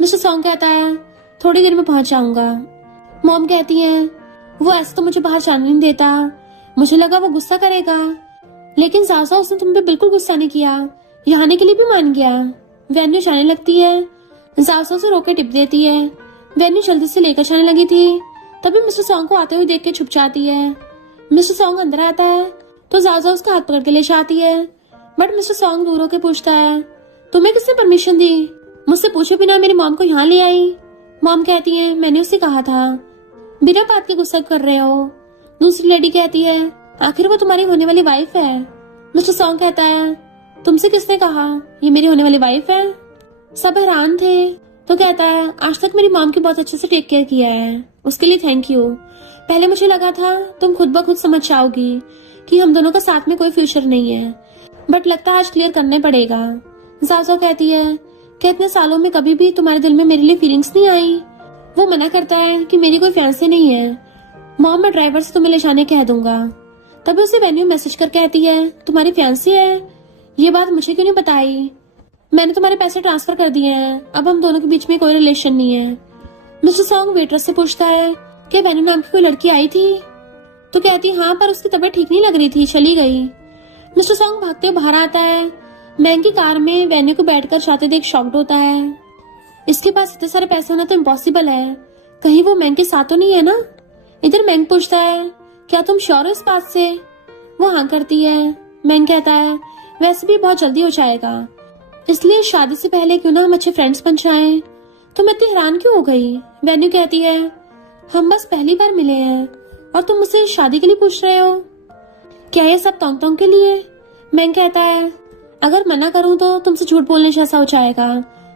मिस्टर सॉन्ग कहता है, थोड़ी देर में पहुंच जाऊंगा। मॉम कहती है, वो ऐसे तो मुझे बाहर जाने नहीं देता, मुझे लगा वो गुस्सा करेगा, लेकिन जाओजा उसने तुम पे बिल्कुल गुस्सा नहीं किया, यहाँ आने के लिए भी मान गया। वेन्यू जाने लगती है, जाओजा से रोके टिप देती है। वेन्यू जल्दी से लेकर जाने लगी थी, तभी मिस्टर सॉन्ग को आते हुए देख के छुप जाती है। मिस्टर सॉन्ग अंदर आता है तो जाओ उसका हाथ पकड़ के ले जाती है, बट मिस्टर सॉन्ग दूर होकर पूछता है, तुम्हें किसने परमिशन दी? मुझसे पूछे बिना मेरी मॉम को यहाँ ले आई? मॉम कहती है, मैंने उसे कहा था। बिना बात के गुस्सा कर रहे हो। दूसरी लेडी कहती है, आखिर वो तुम्हारी होने वाली वाइफ है। मिस्टर सॉन्ग कहता है, तुमसे किसने कहा ये मेरी होने वाली वाइफ है? सब हैरान थे। तो कहता है, आज तक मेरी मॉम की बहुत अच्छे से टेक केयर किया है, उसके लिए थैंक यू। पहले मुझे लगा था तुम खुद ब खुद समझ जाओगी कि हम दोनों का साथ में कोई फ्यूचर नहीं है, बट लगता है आज क्लियर करने पड़ेगा। जाओ कहती है कि इतने सालों में कभी भी तुम्हारे दिल में मेरे लिए फीलिंग्स नहीं आई। वो मना करता है कि मेरी कोई फियांसे नहीं है। मॉम, मैं ड्राइवर से तुम्हें ले जाने कह दूंगा। तभी उसे वेन्यू मैसेज कर कहती है, तुम्हारी फियांसी है? ये बात मुझे क्यों नहीं बताई? मैंने तुम्हारे पैसे ट्रांसफर कर दिए हैं, अब हम दोनों के बीच में कोई रिलेशन नहीं है। मिस्टर सॉन्ग वेट्रेस से पूछता है कि वेन्यू नाम की कोई लड़की आई थी? तो कहती है, हाँ, पर उसकी तबीयत ठीक नहीं लग रही थी, चली गई। मिस्टर सॉन्ग भागते हुए बाहर आता है। महंगी कार में वेन्यू को बैठकर जाते देख शॉक्ड होता है। इसके पास इतने सारे पैसे होना तो इम्पॉसिबल है, कहीं वो मैंग के साथ तो नहीं है ना? इधर मैंग पूछता है, क्या तुम श्योर हो इस बात से? वो हाँ करती है। मैंग कहता है, वैसे भी बहुत जल्दी हो जाएगा, इसलिए शादी से पहले क्यों ना हम अच्छे फ्रेंड्स बन जाएं। तुम इतनी हैरान क्यों हो गई? वेन्यू कहती है, हम बस पहली बार मिले हैं और तुम मुझसे शादी के लिए पूछ रहे हो? क्या ये सब तोंग तोंग के लिए? मैंग कहता है, अगर मना करूं तो तुमसे झूठ बोलने जैसा हो जाएगा,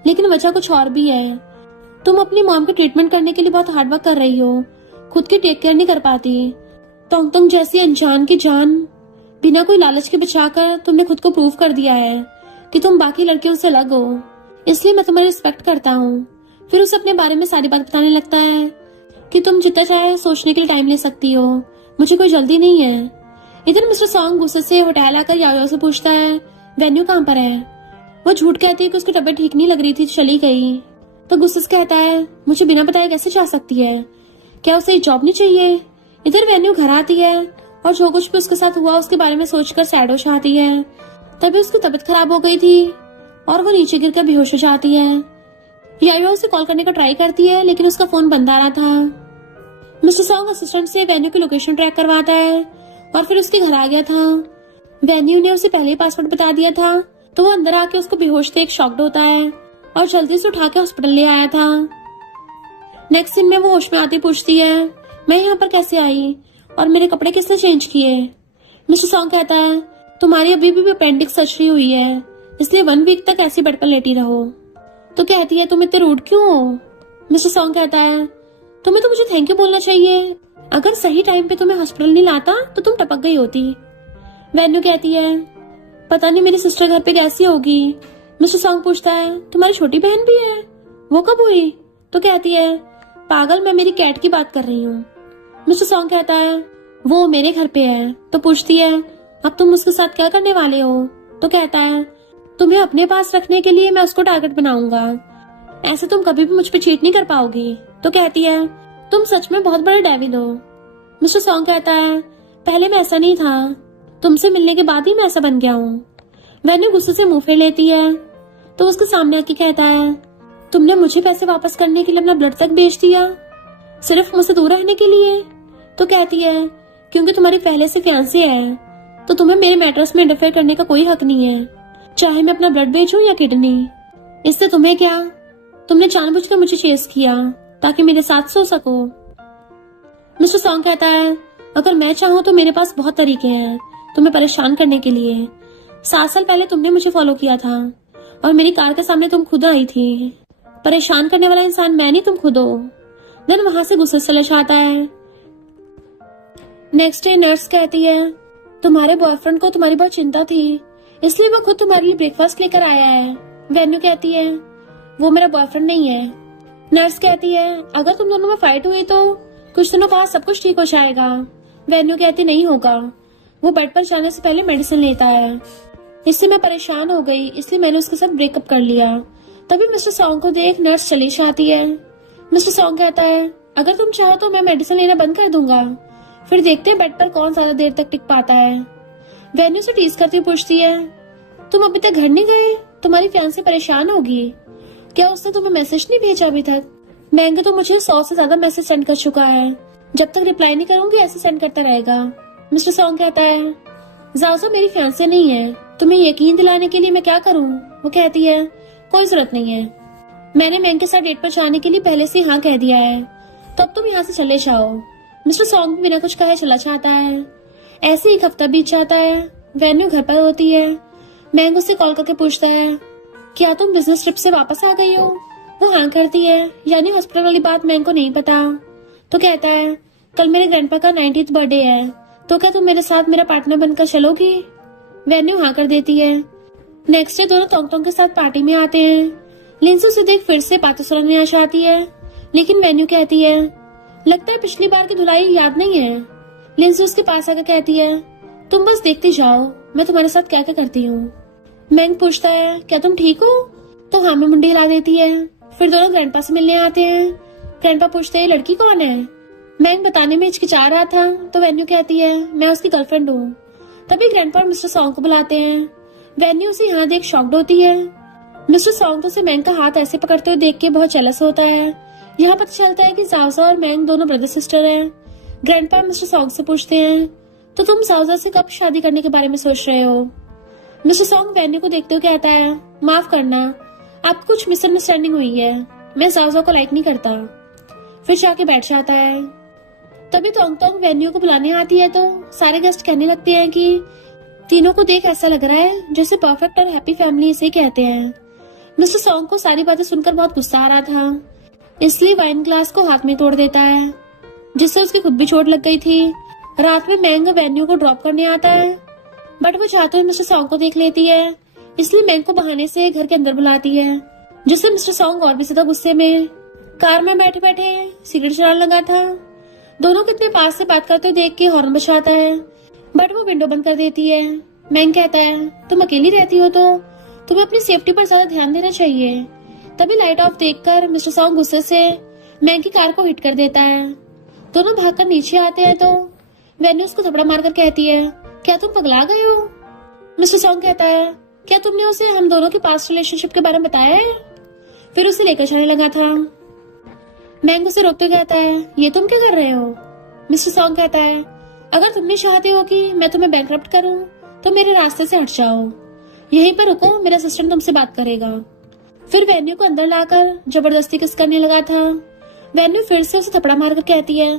लेकिन वजह कुछ और भी है। तुम अपनी मॉम की ट्रीटमेंट करने के लिए बहुत हार्डवर्क कर रही हो, खुद की टेक केयर नहीं कर पाती। तोंग तोंग जैसी अनजान की जान बिना कोई लालच के बचाकर तुमने खुद को प्रूव कर दिया है कि तुम बाकी लड़कियों से अलग हो, इसलिए मैं तुम्हारी रिस्पेक्ट करता हूँ। फिर उसे अपने बारे में सारी बात बताने लगता है कि तुम जितना चाहे सोचने के लिए टाइम ले सकती हो, मुझे कोई जल्दी नहीं है। इधर मिस्टर सॉन्ग गुस्से से होटल आकर यायो से पूछता है, वेन्यू कहाँ पर है? वो झूठ कहती है कि उसकी तबीयत ठीक नहीं लग रही थी, चली गई। तो गुस्से से कहता है, मुझे बिना बताए कैसे जा सकती है? क्या उसे जॉब नहीं चाहिए? इधर वेन्यू घर आती है और जो कुछ भी उसके साथ हुआ उसके बारे में सोचकर सैड हो जाती है। तभी उसकी तबीयत खराब हो गई थी और वो नीचे गिरकर बेहोश हो जाती है। यायो उसे कॉल करने का ट्राई करती है, लेकिन उसका फोन बंद आ रहा था। मिस्टर सॉन्ग असिस्टेंट से वेन्यू की लोकेशन ट्रैक करवाता है और फिर उसके घर आ गया था। वेन्यू ने उसे पहले ही पासवर्ड बता दिया था, तो वो अंदर आके उसको बेहोश देख शॉक्ड होता है और जल्दी से उठा के हॉस्पिटल ले आया था। नेक्स्ट सीन में वो होश में आती पूछती है, मैं यहाँ पर कैसे आई और मेरे कपड़े किसने चेंज किए? मिस्टर सॉन्ग कहता है, तुम्हारी अभी भी अपेंडिक्स सर्जरी हुई है, इसलिए 1 वीक तक ऐसी बेड पर लेटी रहो। तो कहती है, तुम इतने रूड क्यों हो? मिस्टर सॉन्ग कहता है, तुम्हें तो मुझे थैंक यू बोलना चाहिए, अगर सही टाइम पे तुम्हें हॉस्पिटल नहीं लाता तो तुम टपक गई होती। वेन्यू कहती है, पता नहीं मेरी सिस्टर घर पे कैसी होगी। मिस्टर सॉन्ग पूछता है, तुम्हारी छोटी बहन भी है, वो कब हुई? तो कहती है, पागल, मैं मेरी कैट की बात कर रही हूँ। मिस्टर सॉन्ग कहता है, वो मेरे घर पे है। तो पूछती है, अब तुम उसके साथ क्या करने वाले हो? तो कहता है, तुम्हें अपने पास रखने के लिए मैं उसको टारगेट बनाऊंगा, ऐसे तुम कभी भी मुझ पे चीट नहीं कर पाओगी। तो कहती है, तुम सच में बहुत बड़े डेविल हो। मिस्टर सॉन्ग कहता है, पहले मैं ऐसा नहीं था, तुमसे मिलने के बाद ही मैं ऐसा बन गया हूँ। वेन्यू गुस्से से मुंह फेर लेती है तो उसके सामने आके कहता है, तुमने मुझे पैसे वापस करने के लिए अपना ब्लड तक बेच दिया, सिर्फ मुझसे दूर रहने के लिए? तो कहती है, क्योंकि तुम्हारी पहले से फियांसे है तो तुम्हें मेरे मैटर्स में इंटरफेयर करने का कोई हक नहीं है, चाहे मैं अपना ब्लड बेचूं या किडनी। इससे तुम्हें क्या? तुमने जानबूझकर मुझे चेस किया ताकि मेरे साथ सो सको। मिस्टर सॉन्ग कहता है, अगर मैं चाहूँ तो मेरे पास बहुत तरीके हैं तुम्हें परेशान करने के लिए। 7 साल पहले तुमने मुझे फॉलो किया था और मेरी कार के सामने तुम खुद आई थी। परेशान करने वाला इंसान मैं नहीं, तुम खुद हो। देन वहां से गुस्से चले जाता है। नेक्स्ट डे नर्स कहती है, तुम्हारे बॉयफ्रेंड को तुम्हारी बहुत चिंता थी, इसलिए वो खुद तुम्हारे लिए ब्रेकफास्ट लेकर आया है। वेन्यू कहती है, वो मेरा बॉयफ्रेंड नहीं है। नर्स कहती है, अगर तुम दोनों में फाइट हुई तो कुछ दिनों बाद सब कुछ ठीक हो जाएगा। वेन्यू कहती, नहीं होगा, वो बेड पर जाने से पहले मेडिसिन लेता है। इससे मैं परेशान हो गई, इसलिए मैंने उसके साथ ब्रेकअप कर लिया। तभी मिस्टर सॉन्ग को देख नर्स चली जाती है। मिस्टर सॉन्ग कहता है, अगर तुम चाहो तो मैं मेडिसिन लेना बंद कर दूंगा, फिर देखते हैं बेड पर कौन ज्यादा देर तक टिक पाता है। वेन्यू से टीज करती पूछती है, तुम अभी तक घर नहीं गए? तुम्हारी फियांसे परेशान होगी, क्या उसने तुम्हें मैसेज नहीं भेजा अभी तक? मैंग तो मुझे 100 से ज्यादा मैसेज सेंड कर चुका है, जब तक रिप्लाई नहीं करूंगी ऐसे सेंड करता रहेगा। मिस्टर सॉन्ग कहता है, जाओ मेरी फियांसे नहीं है, तुम्हें यकीन दिलाने के लिए मैं क्या करूं? वो कहती है, कोई जरूरत नहीं है, मैंने मैंग के साथ डेट पर जाने के लिए पहले से हाँ कह दिया है, तो अब तुम यहाँ से चले जाओ। मिस्टर सॉन्ग भी बिना कुछ कहे चला जाता है। ऐसे एक हफ्ता बीत जाता है। वेन्यू घर पर होती है। मैंग उससे कॉल करके पूछता है, क्या तुम बिजनेस ट्रिप से वापस आ गई हो? वो हाँ करती है, यानी हॉस्पिटल वाली बात मैंग को नहीं पता। तो कहता है, कल मेरे ग्रैंडपा का 90th बर्थडे है, तो क्या तुम मेरे साथ मेरा पार्टनर बनकर चलोगी? वेन्यू हाँ कर देती है। नेक्स्ट डे दोनों टोंग टोंग के साथ पार्टी में आते हैं। लिंसी उसे देख फिर से बातें सुनाने आ जाती है, लेकिन वेन्यू कहती है, लगता है पिछली बार की धुलाई याद नहीं है। लिंसी उसके पास आकर कहती है, तुम बस देखती जाओ, मैं तुम्हारे साथ क्या क्या करती हूँ। मैंग पूछता है, क्या तुम ठीक हो? तो हाँ में मुंडी हिला देती है। फिर दोनों ग्रैंडपा से मिलने आते हैं। ग्रैंडपा पूछते हैं, लड़की कौन है? मैंग बताने में हिचकिचा रहा था, तो वेन्यू कहती है, मैं उसकी गर्लफ्रेंड हूँ। तभी ग्रैंडपा और मिस्टर सॉन्ग को बुलाते हैं। वेन्यू उसे यहाँ देख शॉक्ड होती है। मिस्टर सॉन्ग तो उसे मैंग का हाथ ऐसे पकड़ते हुए देख के बहुत जेलस होता है। यहाँ पता चलता है कि जावजा और मैंग दोनों ब्रदर सिस्टर हैं। ग्रैंडपा मिस्टर सॉन्ग से पूछते हैं, तो तुम जावजा से कब शादी करने के बारे में सोच रहे हो? मिस्टर सॉन्ग वेन्यू को देखते हुए कहता है, माफ करना, आपको कुछ मिसअंडरस्टैंडिंग हुई है, मैं जावजा को लाइक नहीं करता। फिर जाके बैठ जाता है। तभी टोंग टोंग वेन्यू को बुलाने आती है, तो सारे गेस्ट कहने लगते हैं कि तीनों को देख ऐसा लग रहा है जैसे परफेक्ट और हैप्पी फैमिली इसे कहते हैं। मिस्टर सॉन्ग को सारी बातें सुनकर बहुत गुस्सा आ रहा था, इसलिए वाइन ग्लास को हाथ में तोड़ देता है, जिससे उसकी खुद भी चोट लग गई थी। रात में मैंग वेन्यू को ड्रॉप करने आता है, बट वो चाहते हुए मिस्टर सॉन्ग को देख लेती है, इसलिए मैंग को बहाने से घर के अंदर बुलाती है, जिससे मिस्टर सॉन्ग और भी ज्यादा गुस्से में कार में बैठे बैठे सिगरेट चलाने लगा था। दोनों कितने पास से बात करते हुए देख के हॉर्न बजाता है, बट वो विंडो बंद कर देती है। मैंग कहता है, तुम अकेली रहती हो तो तुम्हें अपनी सेफ्टी पर ज्यादा ध्यान देना चाहिए। तभी लाइट ऑफ देखकर मिस्टर सॉन्ग गुस्से से मैंग की कार को हिट कर देता है। दोनों भागकर नीचे आते हैं, तो वेन्यू उसको थपड़ा मारकर कहती है, क्या तुम पगला गए हो? मिस्टर सॉन्ग कहता है, क्या तुमने उसे हम दोनों के पास्ट रिलेशनशिप के बारे में बताया है? फिर उसे लेकर जाने लगा था। मैंग उसे रोकते कहता है, ये तुम क्या कर रहे हो? मिस्टर सॉन्ग कहता है, अगर तुमने चाहते हो कि मैं तुम्हें बैंकरप्ट करूं, तो मेरे रास्ते से हट जाओ, यहीं पर रुको, मेरा असिस्टेंट तुमसे बात करेगा। फिर वेन्यू को अंदर लाकर जबरदस्ती किस करने लगा था। वेन्यू फिर से उसे थपड़ा मारकर कहती है,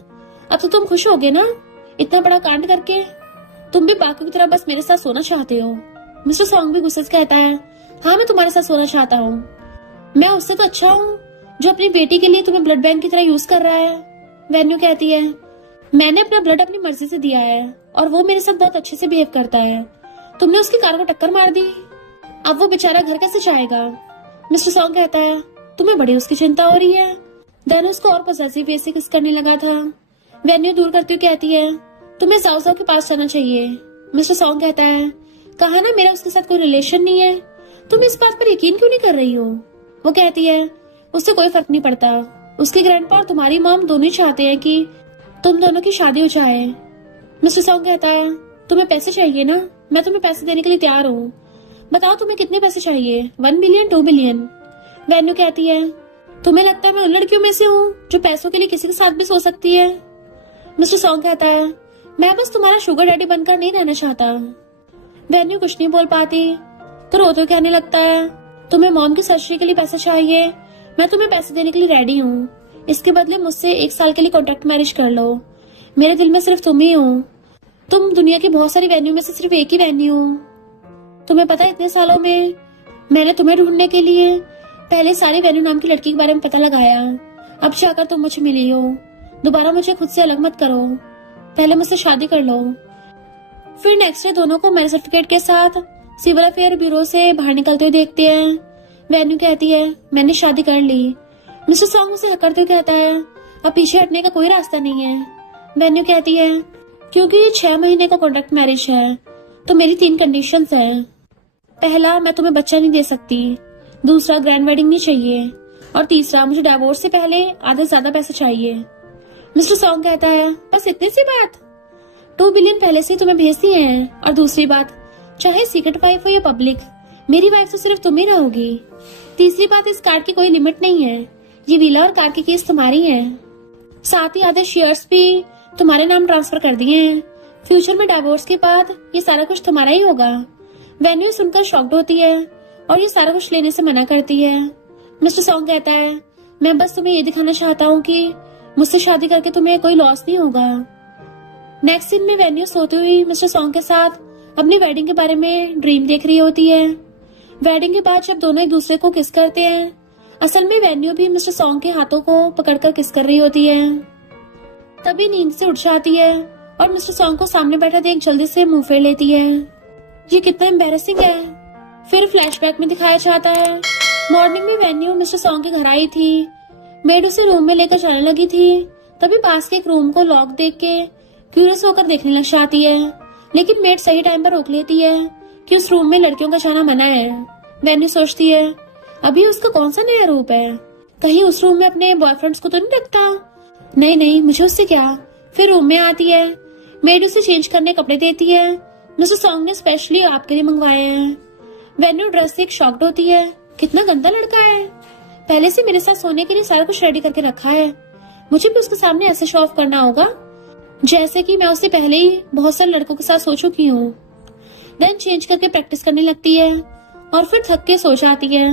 अब तो तुम खुश होगे ना इतना बड़ा कांड करके? तुम भी बाकी की तरह बस मेरे साथ सोना चाहते हो। मिस्टर सॉन्ग भी गुस्से से कहता है, हाँ मैं तुम्हारे साथ सोना चाहता हूँ, मैं उससे तो अच्छा हूँ जो अपनी बेटी के लिए तुम्हें ब्लड बैंक की तरह यूज कर रहा है। वेन्यू कहती है, मैंने अपना ब्लड अपनी मर्जी से दिया है और वो मेरे साथ बहुत अच्छे से बिहेव करता है, तुमने उसकी कार को टक्कर मार दी, अब वो बेचारा घर कैसे जाएगा? मिस्टर सॉन्ग कहता है, तुम्हें बड़ी उसकी चिंता हो रही है। देन उसको और पॉसेसिव वे से किस करने लगा था। वेन्यू दूर करती हुई कहती है, तुम्हें जाओ के पास जाना चाहिए। मिस्टर सॉन्ग कहता है, कहा ना मेरा उसके साथ कोई रिलेशन नहीं है, तुम इस बात पर यकीन क्यों नहीं कर रही हो? वो कहती है, उससे कोई फर्क नहीं पड़ता, उसके ग्रैंडपा और तुम्हारी मॉम दोनों ही चाहते हैं कि तुम दोनों की शादी हो जाए। मिस्टर सॉन्ग कहता है, तुम्हें पैसे चाहिए ना, मैं तुम्हें पैसे देने के लिए तैयार हूँ, बताओ तुम्हें कितने पैसे चाहिए, 1 बिलियन 2 बिलियन? वेन्यू कहती है, तुम्हें लगता है मैं उन लड़कियों में से हूँ जो पैसों के लिए किसी के साथ भी सो सकती है? मिस्टर सॉन्ग कहता है, मैं बस तुम्हारा शुगर डैडी बनकर नहीं रहना चाहता। वेन्यू कुछ नहीं बोल पाती, तो रोते हुए कहने लगता है, तुम्हें मॉम की सर्जरी के लिए पैसे चाहिए, मैं तुम्हें पैसे देने के लिए रेडी हूँ, इसके बदले मुझसे 1 साल के लिए कॉन्ट्रैक्ट मैरिज कर लो, मेरे दिल में सिर्फ तुम ही हो, तुम दुनिया की बहुत सारी वेन्यू में से सिर्फ एक ही वेन्यू हो। तुम्हें पता है इतने सालों में मैंने तुम्हें ढूंढने के लिए पहले सारी वेन्यू नाम की लड़की के बारे में पता लगाया, अब जाकर तुम मुझे मिली हो, दोबारा मुझे खुद से अलग मत करो, पहले मुझसे शादी कर लो। फिर नेक्स्ट डे दोनों को मैरिज सर्टिफिकेट के साथ सिविल अफेयर ब्यूरो से बाहर निकलते हुए देखते हैं। वेन्यू कहती है, मैंने शादी कर ली। मिस्टर सॉन्ग उसे हकरते हुए कहता है, अब पीछे हटने का कोई रास्ता नहीं है। वेन्यू कहती है, क्योंकि ये 6 महीने का कॉन्ट्रैक्ट मैरिज है, तो मेरी 3 कंडीशंस हैं। पहला, मैं तुम्हें बच्चा नहीं दे सकती, दूसरा, ग्रैंड वेडिंग नहीं चाहिए, और तीसरा, मुझे डिवोर्स से पहले आधे से ज्यादा पैसे चाहिए। मिस्टर सॉन्ग कहता है, बस इतनी सी बात? 2 बिलियन पहले से तुम्हें भेज दिए हैं, और दूसरी बात, चाहे सीक्रेट वाइफ हो या पब्लिक, मेरी वाइफ तो सिर्फ तुम ही रहोगी। तीसरी बात, इस कार्ड की कोई लिमिट नहीं है, ये विला और कार की केस तुम्हारी हैं। साथ ही आधे शेयर्स भी तुम्हारे नाम ट्रांसफर कर दिए हैं। फ्यूचर में डिवोर्स के बाद ये सारा कुछ तुम्हारा ही होगा। वेन्यू सुनकर शॉक्ड होती है और ये सारा कुछ लेने से मना करती है। मिस्टर सॉन्ग कहता है, मैं बस तुम्हें ये दिखाना चाहता हूँ कि मुझसे शादी करके तुम्हें कोई लॉस नहीं होगा। नेक्स्ट सीन में वेन्यू सोती हुई मिस्टर सॉन्ग के साथ अपनी वेडिंग के बारे में ड्रीम देख रही होती है। वेडिंग के बाद जब दोनों एक दूसरे को किस करते हैं, असल में वेन्यू भी मिस्टर सॉन्ग के हाथों को पकड़कर किस कर रही होती है। तभी नींद से उठ जाती है और मिस्टर सॉन्ग को सामने बैठा देख जल्दी से मुंह फेर लेती है। ये कितना एम्बैरेसिंग है। फिर फ्लैशबैक में दिखाया जाता है, मॉर्निंग में वेन्यू मिस्टर सॉन्ग के घर आई थी। मेड उसे रूम में लेकर जाने लगी थी, तभी पास के एक रूम को लॉक देख के क्यूरियस होकर देखने लग जाती है, लेकिन मेड सही टाइम पर रोक लेती है कि उस रूम में लड़कियों का जाना मना है। वेन्यू सोचती है, अभी उसका कौन सा नया रूप है, कहीं उस रूम में अपने बॉयफ्रेंड्स को तो नहीं रखता। नहीं, मुझे उससे क्या। फिर रूम में आती है, मेड उसे चेंज करने कपड़े देती है। मिस्टर सॉन्ग ने स्पेशली आपके लिए मंगवाए हैं। वेन्यू ड्रेस से शॉक्ड होती है, कितना गंदा लड़का है, पहले से मेरे साथ सोने के लिए सारा कुछ रेडी करके रखा है। मुझे भी उसके सामने ऐसे शो ऑफ करना होगा जैसे कि मैं उससे पहले ही बहुत सारे लड़कों के साथ सो चुकी हूँ। देन चेंज करके प्रैक्टिस करने लगती है और फिर थक के सो जाती है।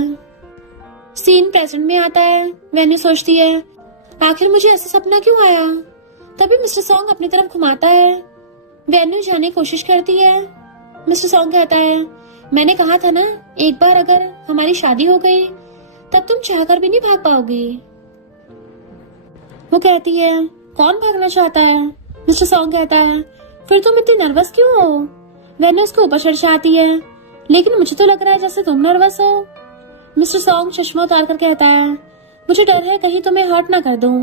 सीन प्रेजेंट में आता है। वेन्यू सोचती है, आखिर मुझे ऐसा सपना क्यों आया। तभी मिस्टर सॉन्ग अपनी तरफ घुमाता है। वेन्यू जाने की कोशिश करती है। मिस्टर सॉन्ग कहता है, मैंने कहा था ना, एक बार अगर हमारी शादी हो गई तब तुम चाहकर भी नहीं भाग पाओगी। वो कहती है, कौन भागना चाहता है। मिस्टर सॉन्ग कहता है, फिर तुम इतनी नर्वस क्यों हो। वेन्यू उसके ऊपर चढ़ जाती है, लेकिन मुझे तो लग रहा है जैसे तुम नर्वस हो। मिस्टर सॉन्ग चश्मा उतार कर कहता है, मुझे डर है कहीं तुम्हें हर्ट ना कर दूं।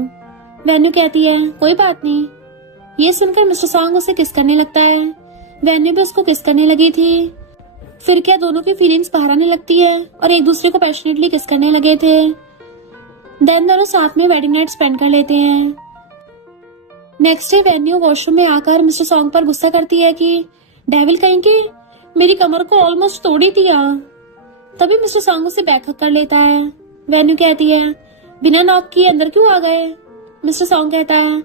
वेन्यू कहती है, कोई बात नहीं। ये सुनकर मिस्टर सॉन्ग उसे किस करने लगता है। वेन्यू भी उसको किस करने लगी थी। फिर क्या दोनों की फीलिंग्स बाहर आने लगती है और एक दूसरे को पैशनेटली किस करने लगे थे। देन दोनों साथ में वेडिंग नाइट स्पेंड कर लेते हैं। नेक्स्ट डे वेन्यू वॉशरूम में आकर मिस्टर सॉन्ग पर गुस्सा करती है कि डेविल कहीं के मेरी कमर को ऑलमोस्ट तोड़ ही दिया। तभी मिस्टर सॉन्ग उसे बैकअप कर लेता है। वेन्यू कहती है, बिना नॉक किए अंदर क्यों आ गए। मिस्टर सॉन्ग कहता है,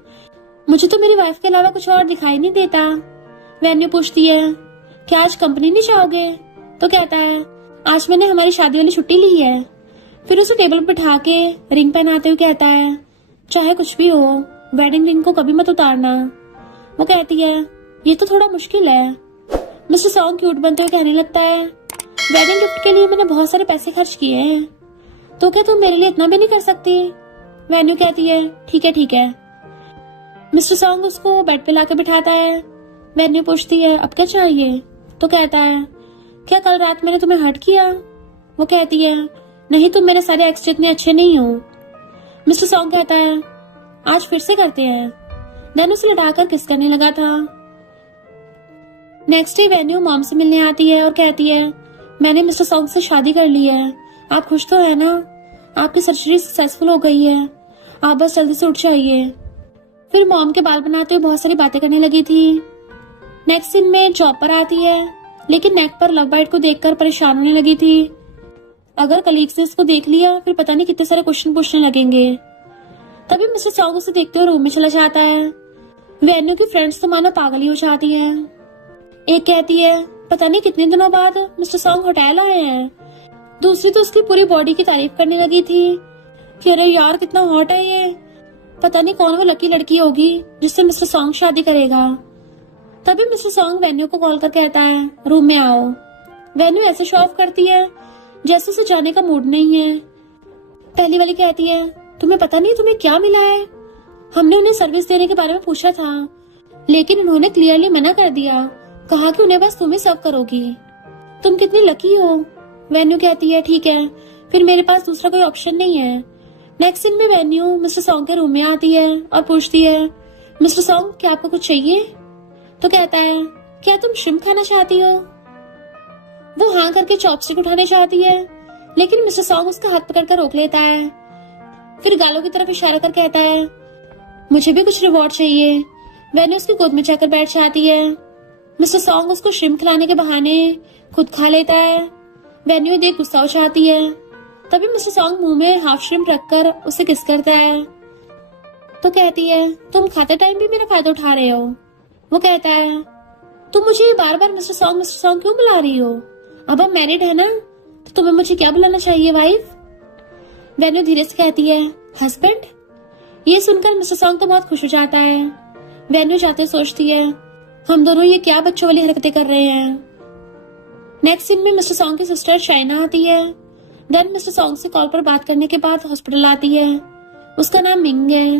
मुझे तो मेरी वाइफ के अलावा कुछ और दिखाई नहीं देता। वेन्यू पूछती है, क्या आज कंपनी नहीं जाओगे। तो कहता है, आज मैंने हमारी शादी वाली छुट्टी ली है। फिर उसे टेबल पर बिठा के रिंग पहनाते हुए कहता है, चाहे कुछ भी हो, वेडिंग रिंग को कभी मत उतारना। वो कहती है, ये तो थोड़ा मुश्किल है। मिस्टर सॉन्ग क्यूट बनते हुए कहने लगता है, वेडिंग गिफ्ट के लिए मैंने बहुत सारे पैसे खर्च किए हैं, तो क्या तुम मेरे लिए इतना भी नहीं कर सकती। वेन्यू कहती है, ठीक है। मिस्टर सॉन्ग उसको बेड पे लाके बिठाता है। वेन्यू पूछती है, अब क्या चाहिए। तो कहता है, क्या कल रात मैंने तुम्हें हर्ट किया। वो कहती है, नहीं, तुम मेरे सारे एक्स जितने अच्छे नहीं हो। मिस्टर सॉन्ग कहता है, आज फिर से करते हैं। देन उसे लटाकर किस करने लगा था। नेक्स्ट डे वेन्यू मॉम से मिलने आती है और कहती है, मैंने मिस्टर सॉन्ग से शादी कर ली है, आप खुश तो है ना। आपकी सर्जरी सक्सेसफुल हो गई है, आप बस जल्दी से उठ जाइए। फिर मॉम के बाल बनाते हुए बहुत सारी बातें करने लगी थी। नेक्स्ट सीन में जॉब पर आती है, लेकिन नेक पर लव बाइट को देखकर परेशान होने लगी थी। अगर कलीग्स ने इसको देख लिया फिर पता नहीं कितने सारे क्वेश्चन पूछने लगेंगे। तभी मिस्टर सॉन्ग उसे देखते हुए रूम में चला जाता है। वेन्यू की फ्रेंड्स तो मानो पागल ही हो जाती है। एक कहती है, पता नहीं कितने दिनों बाद मिस्टर सॉन्ग होटल आए हैं। दूसरी तो उसकी पूरी बॉडी की तारीफ करने लगी थी कि अरे यार कितना हॉट है ये, पता नहीं कौन वो लकी लड़की होगी जिससे मिस्टर सॉन्ग शादी करेगा। तभी मिस्टर सॉन्ग वेन्यू को कॉल कर कहता है, रूम में आओ। वेन्यू ऐसे शो ऑफ करती है जैसे उसे जाने का मूड नहीं है। पहली वाली कहती है, तुम्हें पता नहीं तुम्हें क्या मिला है। हमने उन्हें सर्विस देने के बारे में पूछा था, लेकिन उन्होंने क्लियरली मना कर दिया, कहा कि उन्हें बस तुम ही सर्व करोगी। तुम कितनी लकी हो। वेन्यू कहती है, ठीक है, फिर मेरे पास दूसरा कोई ऑप्शन नहीं है। नेक्स्ट सीन में वेन्यू मिस्टर सॉन्ग के रूम में आती है और पूछती है, मिस्टर सॉन्ग क्या आपको कुछ चाहिए। तो कहता है, क्या तुम श्रिम्प खाना चाहती हो। वो हाँ करके चॉपस्टिक उठाने चाहती है, लेकिन मिस्टर सॉन्ग उसका हाथ पकड़कर रोक लेता है। फिर गालों की तरफ इशारा कर कहता है, मुझे भी कुछ रिवॉर्ड चाहिए। वेन्यू उसकी गोद में जाकर बैठ जाती है। मिस्टर सॉन्ग उसको श्रिम्प खिलाने के बहाने खुद खा लेता है। वेन्यू देख गुस्सा हो जाती है। तभी मिस्टर सॉन्ग मुंह में हाफ श्रिम्प रखकर उसे किस करता है। तो कहती है, तुम खाते टाइम भी मेरा फायदा उठा रहे हो। वो कहता है, तुम मुझे बार बार मिस्टर सॉन्ग क्यों बुला रही हो? अब हम मैरिड है ना, तो तुम्हें मुझे क्या बुलाना चाहिए, वाइफ? वेन्यू धीरे से कहती है, हस्बैंड। ये सुनकर मिस्टर सॉन्ग तो बहुत खुश हो जाता है। वेन्यू जाते सोचती है, हम दोनों ये क्या बच्चों वाली हरकतें कर रहे हैं। नेक्स्ट सीन में मिस्टर सॉन्ग की सिस्टर शाइना आती है। देन मिस्टर सॉन्ग से कॉल पर बात करने के बाद हॉस्पिटल आती है। उसका नाम मिंग है।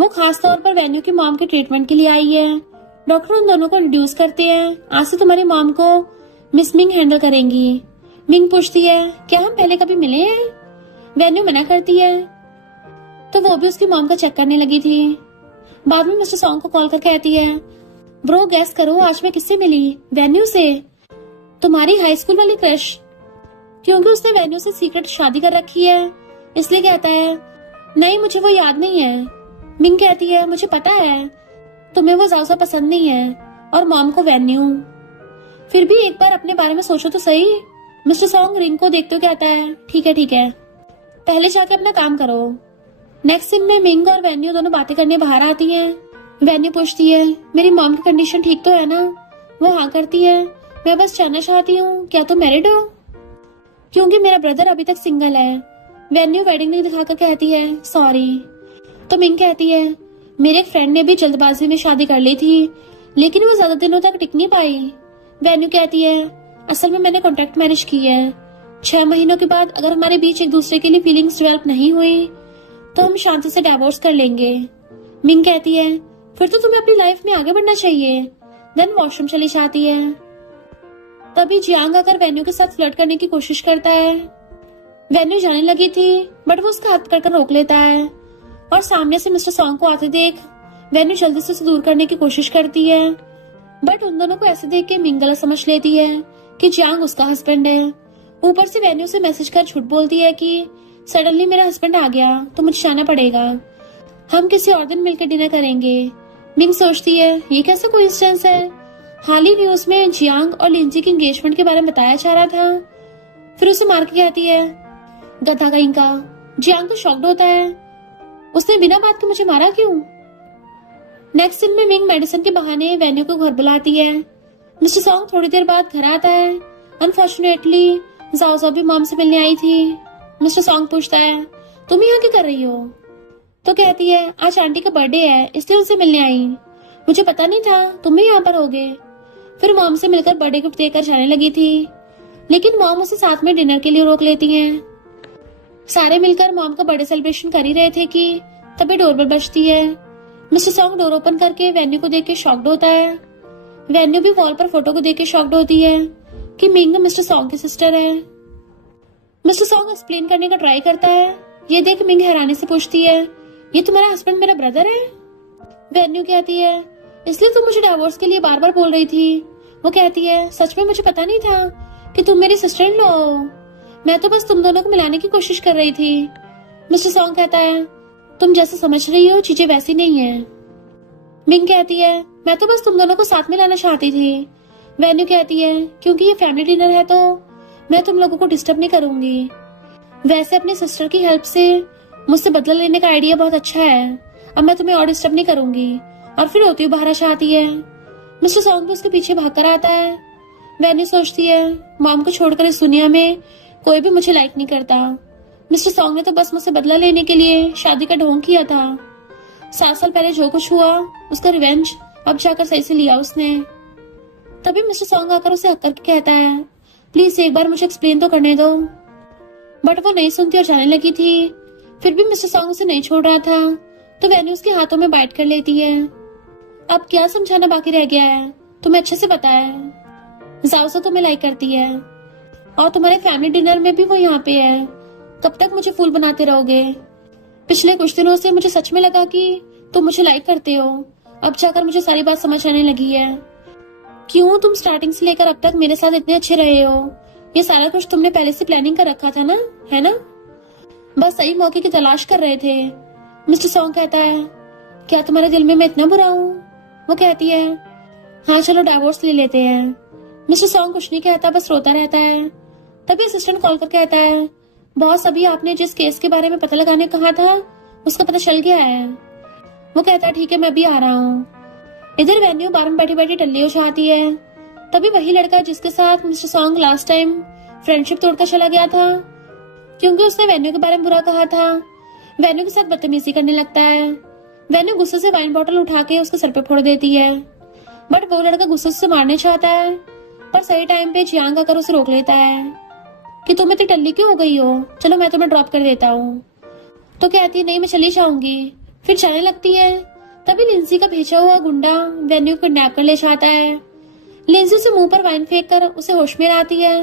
वो खास तौर पर वेन्यू की मॉम के ट्रीटमेंट के लिए आई है। डॉक्टर उन दोनों को इंट्रोड्यूस करते हैं। आज से तुम्हारी मॉम को मिस मिंग हैंडल करेंगी। मिंग पूछती है, क्या हम पहले कभी मिले हैं? वेन्यू मना करती है, तो वो भी उसकी मॉम का चेक करने लगी थी। बाद में मिस्टर सॉन्ग को कॉल कर कहती है, ब्रो गैस करो आज मैं किससे मिली? वेन्यू से। तुम्हारी हाई स्कूल वाली क्रश। क्योंकि उसने वेन्यू से सीक्रेट शादी कर रखी है, इसलिए कहता है, नहीं मुझे वो याद नहीं है। मिंग कहती है, मुझे पता है तुम्हें वो ज्यादा पसंद नहीं है और मॉम को वेन्यू। फिर भी एक बार अपने बारे में सोचो तो सही। मिस्टर सॉन्ग रिंग को देखते हुए कहता है, ठीक है, पहले जाके अपना काम करो। नेक्स्ट सीन में मिंग और वेन्यू दोनों बातें करने बाहर आती हैं। वेन्यू पूछती है, मेरी मॉम की कंडीशन ठीक तो है ना? वो हाँ करती है, मैं बस जानना चाहती हूँ क्या तुम मैरिड हो? क्योंकि मेरा ब्रदर अभी तक सिंगल है। वेन्यू वेडिंग रिंग दिखाकर कहती है, सॉरी। तो मिंग कहती है, मेरे एक फ्रेंड ने भी जल्दबाजी में शादी कर ली थी, लेकिन वो ज्यादा दिनों तक टिक नहीं पाई। वेन्यू कहती है, असल में मैंने कॉन्ट्रैक्ट मैरिज की है। 6 महीनों के बाद अगर हमारे बीच एक दूसरे के लिए फीलिंग्स डेवलप नहीं हुई तो हम शांति से डिवोर्स कर लेंगे। मिंग कहती है, फिर तो तुम्हें अपनी लाइफ में आगे बढ़ना चाहिए। देन वॉशरूम चली जाती है। तभी जियांग आकर वेन्यू के साथ फ्लर्ट करने की कोशिश करता है। वेन्यू जाने लगी थी, बट वो उसका हाथ पकड़कर रोक लेता है और सामने से मिस्टर सॉन्ग को आते देख वेन्यू जल्दी से उसे दूर करने की कोशिश करती है। बट उन दोनों को ऐसे देख के मिंग गलत समझ लेती है कि जियांग उसका हस्बैंड है। ऊपर से वेन्यू से मैसेज कर झूठ बोलती है कि सडनली मेरा हस्बैंड आ गया तो मुझे जाना पड़ेगा, हम किसी और दिन मिलकर डिनर करेंगे। मिंग सोचती है, ये कैसा कोइंसिडेंस है? हाल ही न्यूज में जियांग और लिंजी की एंगेजमेंट के बारे में बताया जा रहा था। फिर उसे मार के कहती है, गधा कहीं का। जियांग तो शॉक्ड होता है, उसने बिना बात के मुझे मारा क्यों? नेक्स्ट सीन में मिंग मेडिसिन के बहाने वेन्यू को घर बुलाती है। मिस्टर सॉन्ग थोड़ी देर बाद घर आता है। अनफॉर्चुनेटली जाओ भी मॉम से मिलने आई थी। मिस्टर सॉन्ग पूछता है, तुम यहाँ क्या कर रही हो? तो कहती है, आज आंटी का बर्थडे है इसलिए उनसे मिलने आई। मुझे पता नहीं था तुम भी यहाँ पर होगे। फिर मॉम से मिलकर बर्थडे गिफ्ट देकर जाने लगी थी, लेकिन मॉम उसे साथ में डिनर के लिए रोक लेती हैं। सारे मिलकर मॉम का बर्थडे सेलिब्रेशन कर ही रहे थे कि तभी डोरबेल बजती है। मिस्टर सॉन्ग डोर ओपन करके वेन्यू को देख के शॉक्ड होता है। वेन्यू भी वॉल पर फोटो को देख के शॉक्ड होती है कि मिंग मिस्टर सॉन्ग की सिस्टर है। मिस्टर सॉन्ग एक्सप्लेन करने का ट्राई करता है। ये देख मिंग हैरानी से पूछती है, ये तुम्हारा हस्बैंड मेरा ब्रदर है? वेन्यू कहती है, इसलिए तुम मुझे डिवोर्स के लिए बार बार बोल रही थी। वो कहती है, सच में मुझे पता नहीं था कि तुम मेरी सिस्टर इन लॉ हो। मैं तो बस तुम दोनों को मिलाने की कोशिश कर रही थी। मिस्टर सॉन्ग कहता है, तुम जैसे समझ रही हो चीजें वैसी नहीं है। मिंग कहती है, मैं तो बस तुम दोनों को साथ में लाना चाहती थी। वेन्यू कहती है, क्योंकि ये फैमिली डिनर है तो मैं तुम लोगों को डिस्टर्ब नहीं करूंगी। वैसे अपनी सिस्टर की हेल्प से मुझसे बदला लेने का आइडिया बहुत अच्छा है। अब मैं तुम्हें और डिस्टर्ब नहीं करूंगी। और फिर होती हुई बाहर चाहती है। मिस्टर सॉन्ग भी उसके पीछे भाग कर आता है। वेन्यू सोचती है, मॉम को छोड़कर इस दुनिया में कोई भी मुझे लाइक नहीं करता। मिस्टर सॉन्ग ने तो बस मुझसे बदला लेने के लिए शादी का ढोंग किया था। 7 साल पहले जो कुछ हुआ उसका रिवेंज अब जाकर सही से लिया उसने। तभी मिस्टर सॉन्ग आकर उसे हक करके कहता है, प्लीज एक बार मुझे एक्सप्लेन तो करने दो। बट वो नहीं सुनती और जाने लगी थी। फिर भी मिस्टर सॉन्ग उसे नहीं छोड़ रहा था, तो वेन्यू उसके हाथों में बाइट कर लेती है। अब क्या समझाना बाकी रह गया है? तुम्हें अच्छे से पता है जाओ तुम्हें लाइक करती है और तुम्हारे फैमिली डिनर में भी वो यहाँ पे है। कब तक मुझे फूल बनाते रहोगे? पिछले कुछ दिनों से मुझे सच में लगा कि तुम मुझे लाइक करते हो। अब जाकर मुझे सारी बात समझ आने लगी है। क्यों तुम स्टार्टिंग से लेकर अब तक मेरे साथ इतने अच्छे रहे हो? ये सारा कुछ तुमने पहले से प्लानिंग कर रखा था ना, है ना? बस सही मौके की तलाश कर रहे थे। मिस्टर सॉन्ग कहता है, क्या तुम्हारे दिल में मैं इतना बुरा हूँ? वो कहती है, हाँ चलो डिवोर्स ले लेते हैं। मिस्टर सॉन्ग कुछ नहीं कहता, बस रोता रहता है। तभी असिस्टेंट कॉल कर कहता है, बॉस, अभी आपने जिस केस के बारे में पता लगाने कहा था उसका पता चल गया है। वो कहता है ठीक है मैं अभी आ रहा हूँ। इधर वेन्यू बार में बैठी बैठी टल्ली हो जाती है। तभी वही लड़का जिसके साथ mister song last time friendship तोड़कर चला गया था क्योंकि उसने वेन्यू के बारे में बुरा कहा था, वेन्यू के साथ बदतमीजी करने लगता है। वेन्यू गुस्से से वाइन बॉटल उठा के उसके सर पे फोड़ देती है। बट वो लड़का गुस्से से मारने चाहता है पर सही टाइम पे जियांग आकर उसे रोक लेता है कि तुम इतनी टल्ली क्यों हो गई हो, चलो मैं तुम्हें ड्रॉप कर देता हूँ। तो कहती है नहीं मैं चली जाऊंगी। फिर जाने लगती है। तभी लिंसी का भेजा हुआ गुंडा वेन्यू को किडनैप कर ले जाता है। लिंसी से मुंह पर वाइन फेंक कर उसे होश में लाती है।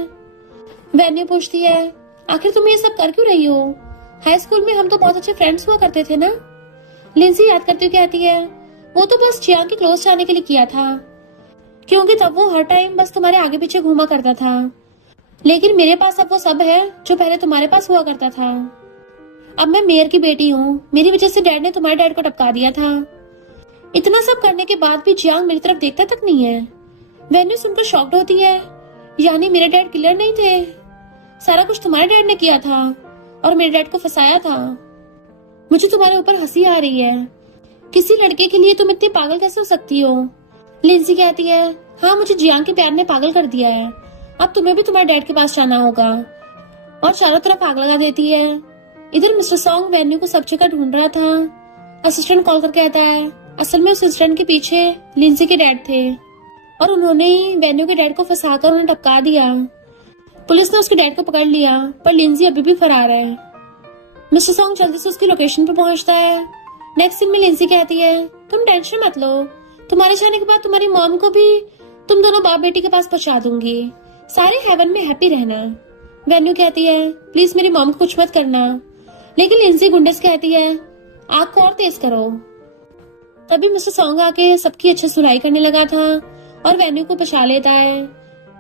वेन्यू पूछती है आखिर तुम ये सब कर क्यों रही हो, हाई स्कूल में हम तो बहुत अच्छे फ्रेंड्स हुआ करते थे ना। लिंसी याद करती हुई कहती है वो तो बस जियांग के क्लोज जाने के लिए किया था क्योंकि तब वो हर टाइम बस तुम्हारे आगे पीछे घूमा करता था, लेकिन मेरे पास अब वो सब है जो पहले तुम्हारे पास हुआ करता था। अब मैं मेयर की बेटी हूँ, मेरी वजह से डैड ने तुम्हारे डैड को टपका दिया था। इतना सब करने के बाद भी जियांग मेरी तरफ देखता तक नहीं है। वेन्यू सुनकर शॉक्ड होती है, यानी मेरे डैड किलर नहीं थे, सारा कुछ तुम्हारे डैड ने किया था और मेरे डैड को फंसाया था। मुझे तुम्हारे ऊपर हंसी आ रही है, किसी लड़के के लिए तुम इतनी पागल कैसे हो सकती हो। लिंसी कहती है हाँ मुझे जियांग के प्यार ने पागल कर दिया है, अब तुम्हें भी तुम्हारे डैड के पास जाना होगा, और चारों तरफ आग लगा देती है। इधर मिस्टर सॉन्ग वेन्यू को सब जगह ढूंढ रहा था। असिस्टेंट कॉल करके कहता है असल में उस इंसिडेंट के पीछे लिंसी के डैड थे और उन्होंने ही वेन्यू के डैड को फंसाकर उन्हें टपका दिया। पुलिस ने उसके डैड को पकड़ लिया पर लिंसी अभी भी फरार है। मिस्टर सॉन्ग जल्दी से उसकी लोकेशन पे पहुंचता है। नेक्स्ट सीन में लिंसी कहती है तुम टेंशन मत लो, तुम्हारे जाने के बाद तुम्हारी मॉम को भी तुम दोनों बाप बेटी के पास पहुंचा दूंगी, सारे हेवन में हैप्पी रहना। वेन्यू कहती है प्लीज मेरी मॉम को कुछ मत करना, लेकिन लिंसी गुंडे से कहती है आग को और तेज करो। तभी मिस्टर सॉन्ग आके सबकी अच्छी सुनाई करने लगा था और वेन्यू को बचा लेता है।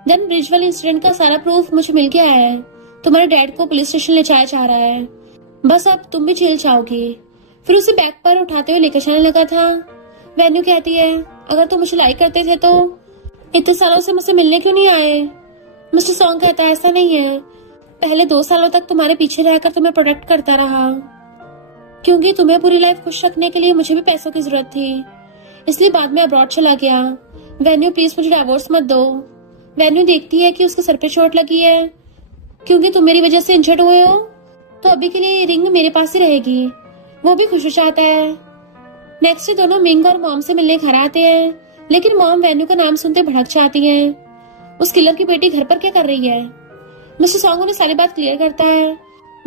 देन ब्रिज वाले इंसिडेंट का सारा प्रूफ मुझे मिल गया है, तुम्हारे डैड को पुलिस स्टेशन ले जाया जा रहा है, बस अब तुम भी जेल जाओगी। फिर उसे बैग पर उठाते हुए लेकर जाने लगा था। वेन्यू कहती है अगर तुम मुझे लाइक करते थे तो इतने सालों से मुझसे मिलने क्यों नहीं आए। मिस्टर सॉन्ग कहता है ऐसा नहीं है, पहले 2 सालों तक तुम्हारे पीछे रहकर तुम्हें प्रोटेक्ट करता रहा क्योंकि तुम्हें पूरी लाइफ खुश रखने के लिए मुझे भी पैसों की जरूरत थी, इसलिए बाद में अब्रॉड चला गया। वेन्यू प्लीज मुझे डिवोर्स मत दो। वेन्यू देखती है कि उसके सर पे चोट लगी है क्योंकि तुम मेरी वजह से इंजर्ड हुए हो, तो अभी के लिए रिंग मेरे पास ही रहेगी। वो भी खुश हो जाता है। नेक्स्ट डे दोनों मिंग और मॉम से मिलने घर आते हैं, लेकिन मॉम वेन्यू का नाम सुनते भड़क जाती है। उस किलर की बेटी घर पर क्या कर रही है। मिस्टर सॉन्ग उन्हें सारी बात क्लियर करता है,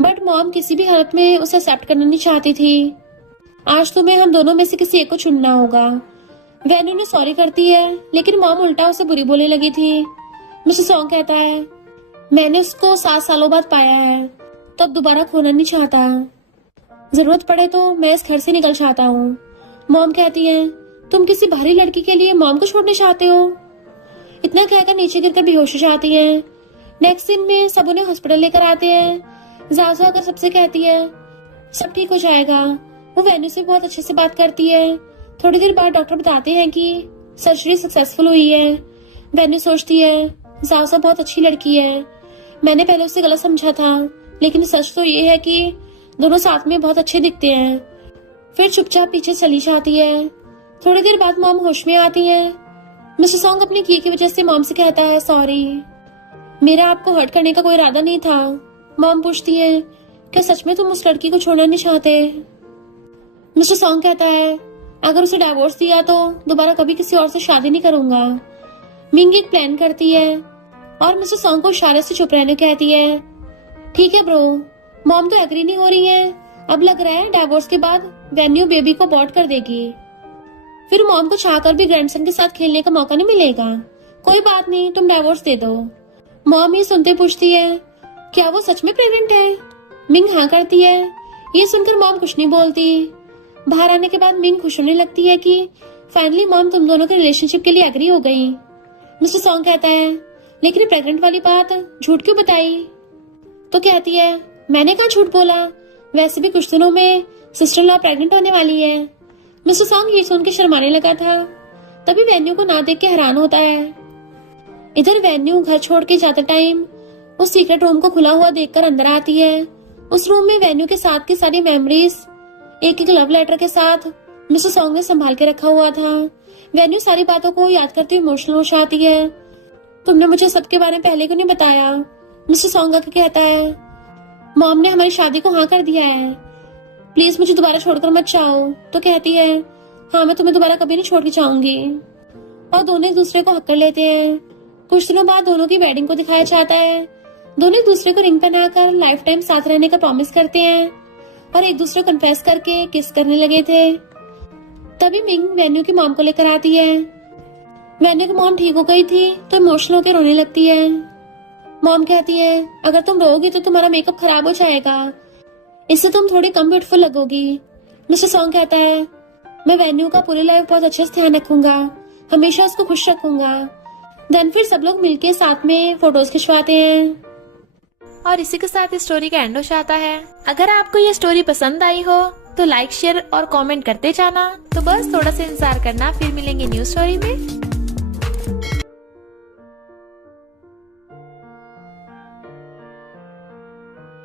बट मॉम किसी भी हालत में उसे एक्सेप्ट करना नहीं चाहती थी। आज तुम्हें हम दोनों में से किसी एक को चुनना होगा। वेन्यू ने सॉरी करती है, लेकिन मॉम उल्टा उसे बुरी बोलने लगी थी। मिस्टर सॉन्ग कहता है मैंने उसको 7 सालों बाद पाया है, तब दोबारा खोना नहीं चाहता, जरूरत पड़े तो मैं इस घर से निकल जाता हूँ। मॉम कहती है तुम किसी भारी लड़की के लिए मॉम को छोड़ने चाहते हो। इतना कहकर नीचे गिरकर बेहोश हो जाती है। नेक्स्ट सीन में सब उन्हें हॉस्पिटल लेकर आते हैं। जाजू आकर सबसे कहती है सब ठीक हो जाएगा। वो वेन्यू से बहुत अच्छे से बात करती है। थोड़ी देर बाद डॉक्टर बताते हैं कि सर्जरी सक्सेसफुल हुई है। वेन्यू सोचती है जाजू बहुत अच्छी लड़की है, मैंने पहले उसे गलत समझा था, लेकिन सच तो ये है कि दोनों साथ में बहुत अच्छे दिखते हैं। फिर चुपचाप पीछे चली जाती है। थोड़ी देर बाद मॉम होश में आती है। मिस्टर सॉन्ग अपने किए की वजह से मॉम से कहता है सॉरी, मेरा आपको हर्ट करने का कोई इरादा नहीं था। मॉम पूछती है क्या सच में तुम उस लड़की को छोड़ना नहीं चाहते। मिस्टर सॉन्ग कहता है अगर उसे डाइवोर्स दिया तो दोबारा कभी किसी और से शादी नहीं करूंगा। मिंग एक प्लान करती है और मिस्टर सॉन्ग को इशारे से चुप रहने कहती है। ठीक है ब्रो। मॉम तो एग्री नहीं हो रही है। अब लग रहा है डाइवोर्स के बाद वेन्यू बेबी को अबॉर्ट कर देगी, फिर मॉम को चाहकर भी ग्रैंडसन के साथ खेलने का मौका नहीं मिलेगा। कोई बात नहीं, तुम डाइवोर्स दे दो। मॉम ये सुनते पूछती है क्या वो सच में प्रेग्नेंट है। मिंग हाँ करती है। ये सुनकर मॉम कुछ नहीं बोलती। बाहर आने के बाद मिंग खुश होने लगती है कि फाइनली मॉम तुम दोनों के रिलेशनशिप के लिए एग्री हो गई। मिस्टर सॉन्ग कहता है लेकिन प्रेग्नेंट वाली बात झूठ क्यों बताई। तो कहती है मैंने कहाँ झूठ बोला, वैसे भी कुछ दिनों में सिस्टर लॉ प्रेग्नेंट होने वाली है। मिस्टर सॉन्ग ये सुन के शर्माने लगा था। तभी वेन्यू को ना देख के हैरान होता है। इधर वेन्यू घर छोड़ के जाते टाइम उस सीक्रेट रूम को खुला हुआ देखकर अंदर आती है। उस रूम में वेन्यू के साथ की सारी मेमोरीज एक एक लव लेटर के साथ मिस्टर सॉन्ग ने संभाल के रखा हुआ था। वेन्यू सारी बातों को याद करती हुई इमोशनल हो जाती है। तुमने मुझे सबके बारे में पहले क्यों नहीं बताया? मिस्टर सॉन्ग आके कहता है, मॉम ने हमारी शादी को हाँ कर दिया है, प्लीज मुझे दोबारा छोड़कर मत जाओ। तो कहती है, हाँ मैं तुम्हें दोबारा कभी नहीं छोड़ के जाऊंगी। और दोनों एक दूसरे को हक कर लेते हैं। कुछ दिनों बाद दोनों की वेडिंग को दिखाया जाता है। दोनों एक दूसरे को रिंग पहनाकर लाइफ टाइम साथ रहने का प्रॉमिस करते हैं और एक दूसरे को कन्फेस करके किस करने लगे थे। तभी मिंग वेन्यू की मॉम को लेकर आती है। वेन्यू की मॉम ठीक हो गई थी तो इमोशनल होकर रोने लगती है। मॉम कहती है, अगर तुम रोगी तो तुम्हारा मेकअप खराब हो जाएगा, इससे तुम थोड़ी कम ब्यूटीफुल लगोगी। मिस्टर सॉन्ग कहता है, मैं वेन्यू का पूरी लाइफ बहुत अच्छे से ध्यान रखूंगा, हमेशा उसको खुश रखूंगा। देन फिर सब लोग मिलके साथ में फोटोज खिंचवाते हैं। और इसी के साथ इस स्टोरी का एंड हो जाता है। अगर आपको ये स्टोरी पसंद आई हो तो लाइक शेयर और कमेंट करते जाना। तो बस थोड़ा सा इंतजार करना, फिर मिलेंगे न्यू स्टोरी में।